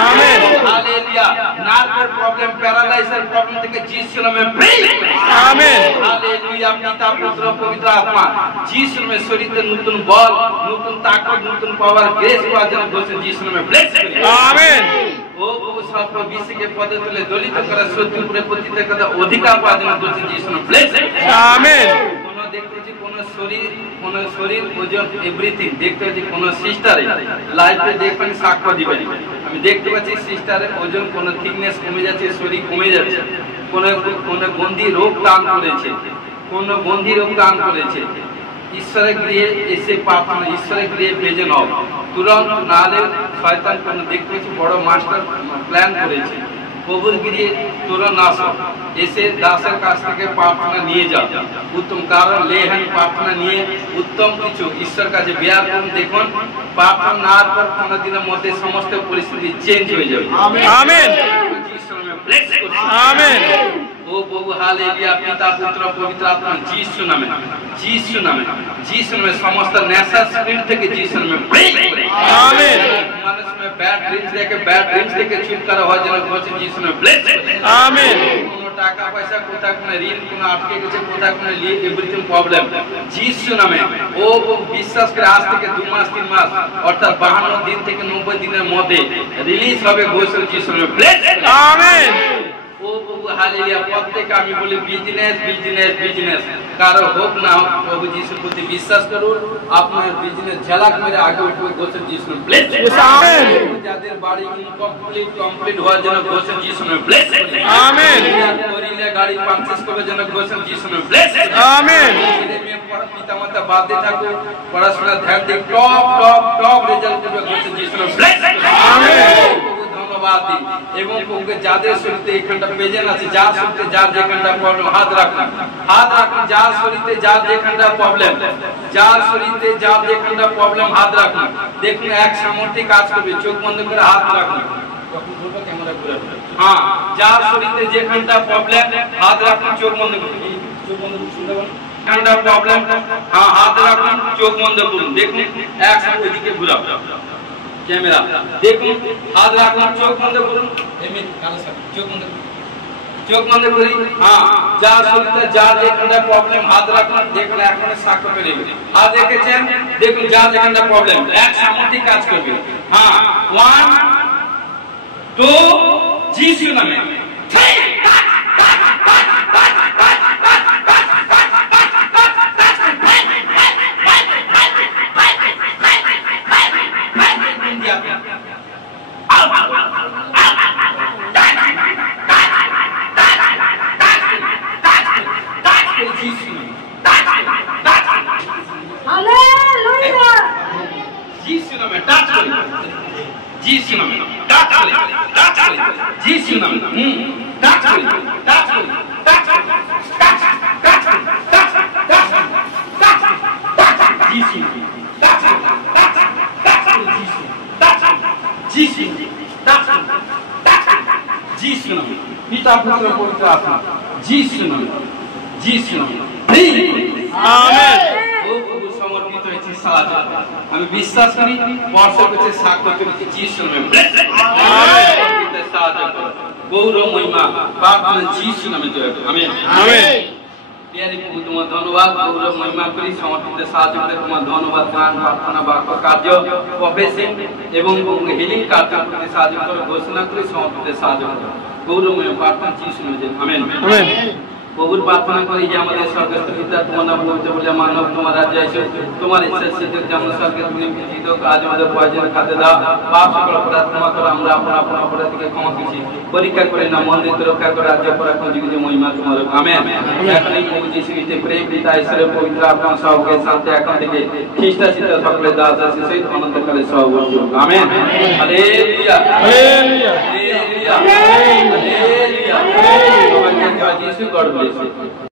আমেন। হালেলুয়া। নার্ভের প্রবলেম প্যারালাইসিসের প্রবলেম থেকে যিশু নামে ফ্রি। আমেন। হালেলুয়া। পিতা পুত্র পবিত্র আত্মা যিশু নামে শরীরে নতুন বল নতুন তাকত নতুন পাওয়ার গ্রেস পাওয়ার জন্য গোসল যিশু নামে ব্লেস করি। আমেন। ও প্রভু সর্ব বিশ্বকে পদে তুলে দলিত করা সত্য উপরে প্রতিষ্ঠা করা অধিকার পাওয়ার জন্য গোসল যিশু নামে ব্লেস করি। আমেন। দেখতেছি কোন শরীর ওজন এভরিথিং দেখতে পাচ্ছি কোন সিস্টারে লাইফে দেখবেন সাক্ষ্য দিবেন আমি দেখতে পাচ্ছি সিস্টারের ওজন কোন থিকনেস কমে যাচ্ছে শরীর কমে যাচ্ছে কোন গন্ধি রোগ টান করেছে ঈশ্বরের গৃহে এসে প্রার্থনা ঈশ্বরের গৃহে ভেজে নাও তুরন্ত নাহলে শয়তান কোন দেখতে পাচ্ছি বড় মাস্টার প্ল্যান করেছে প্রভুর গৃহে তুরন্ত আসো এসে দাসের কাছ থেকে প্রার্থনা নিয়ে যাও উত্তম কারণ লেহেন প্রার্থনা নিয়ে উত্তম কিছু ঈশ্বর কাছে বেয়ার করুন দেখুন প্রার্থনা নেওয়ার পর 15 দিনের মধ্যে সমস্ত পরিস্থিতি চেঞ্জ হয়ে যাবে। আমেন। আমেন। ও প্রভু হালেলুয়া। পিতা পুত্র পবিত্র আত্মা যিশু নামে সমস্ত নেশা স্পিরিট থেকে যিশু নামে ব্রেক করে। আমেন। মানুষ में बैड ड्रीम्स থেকে छुटकारा হওয়ার জন্য গোসল যিশু নামে ব্লেস করে। আমেন। কোন টাকা পয়সা কোথা কোন ঋণ কোন আটকে গেছে কোথা কোন এভরিথিং প্রবলেম যিশু নামে ও বিশ্বাস করে আজ থেকে 2 মাস 3 মাস অর্থাৎ 52 দিন থেকে 90 দিনের মধ্যে রিলিজ হবে গোসল যিশু নামে ব্লেস করে। আমেন। ও প্রভু হালেলুয়া। প্রত্যেককে আমি বলি বিজনেস কারো হোক না হোক প্রভু যিশুর প্রতি বিশ্বাস করুন আপনার বিজনেস ঝলক মেরে আগে উঠবে গোসল যিশু নামে ব্লেস করে। আমেন। যাদের বাড়ি কমপ্লিট হওয়ার জন্য গোসল যিশু নামে ব্লেস করে। আমেন। করিলে গাড়ি পারচেজ করার জন্য গোসল যিশু নামে ব্লেস করে। আমেন। পিতামাতা বাদে থাকুক পড়াশোনা ধ্যান দিয়ে টপ রেজাল্ট করবে গোসল যিশু নামে ব্লেস করে। আমেন। এবং যাদের শরীরে এখানটা পেজেন আছে যার শরীরে যার যেখানটা প্রবলেম হাত রাখুন যার শরীরে যার যেখানটা প্রবলেম হাত রাখুন দেখুন এক সামর্থ্যে কাজ করবে চোখ বন্ধ করে হাত রাখুন যার শরীরে যেখানটা প্রবলেম হাত রাখুন চোখ বন্ধ করে শুনতে পারেন ঠান্ডা প্রবলেম, হ্যাঁ হাত রাখুন, চোখ বন্ধ করুন, দেখুন একসাথে ওইদিকে ঘুরাও ক্যামেরা, দেখুন হাত রাখুন, চোখ বন্ধ করুন, এমনি কালো সাথে চোখ বন্ধ করুন, চোখ বন্ধ করি, হ্যাঁ যা শরীরে যা যেখানে প্রবলেম হাত রাখুন, দেখুন এখন সাক্ষ্য করে হাত রেখেছেন, দেখুন যা যেখানে প্রবলেম এক সামনে কাজ করবে, হ্যাঁ 1 2 যিশু নামে পিতা পুত্র পবিত্র আত্মা যিশু নামে যিশু নামে আমেন। ও প্রভু সমর্পিত হয়েছে সাহায্য আমি বিশ্বাস করি বর্ষা করছে সাক্ষ্য করেছি যিশু নামে আমেন। সাহায্য করো গৌর মহিমা প্রার্থনা যিশু নামে জয় করো আমেন আমেন। প্রিয় প্রভু তোমার ধন্যবাদ, গৌর মহিমা করি সমর্পিত সাহায্য করে তোমার ধন্যবাদ, গান প্রার্থনা বাক্য কার্য প্রফেসিং এবং হিলিং কার্য করতে সাহায্য করো, ঘোষণা করি সমর্পিত সাহায্য করো গৌরময় প্রার্থনা যিশু নামে আমেন আমেন। প্রভুর প্রার্থনা করি যে আমাদের স্বর্গস্থ পিতা তোমার নাম পবিত্র বলে মানব তোমার রাজ্য এসে তোমার ইচ্ছা সিদ্ধ যেমন স্বর্গে তুমি বিধিত কাজ আমাদের প্রয়োজন খাতে দাও, পাপ সকল অপরাধ ক্ষমা করো, আমরা আপন আপন অপরাধীকে ক্ষমা করছি, পরীক্ষা করে না মন্দির রক্ষা করে রাজ্য পরাক্রম জীবিত মহিমা তোমার আমেন। এখন এই প্রভু যিশু খ্রিস্টে প্রেম পিতা ঈশ্বরের পবিত্র আত্মা সহকে শান্তি এখন থেকে খ্রিস্ট চিত্ত সকলের দাস আছে সেই অনন্তকালে সহবর্তী হোক amen. Hallelujah hallelujah hallelujah hallelujah. জয় যিশু, গড ব্লেস ইউ।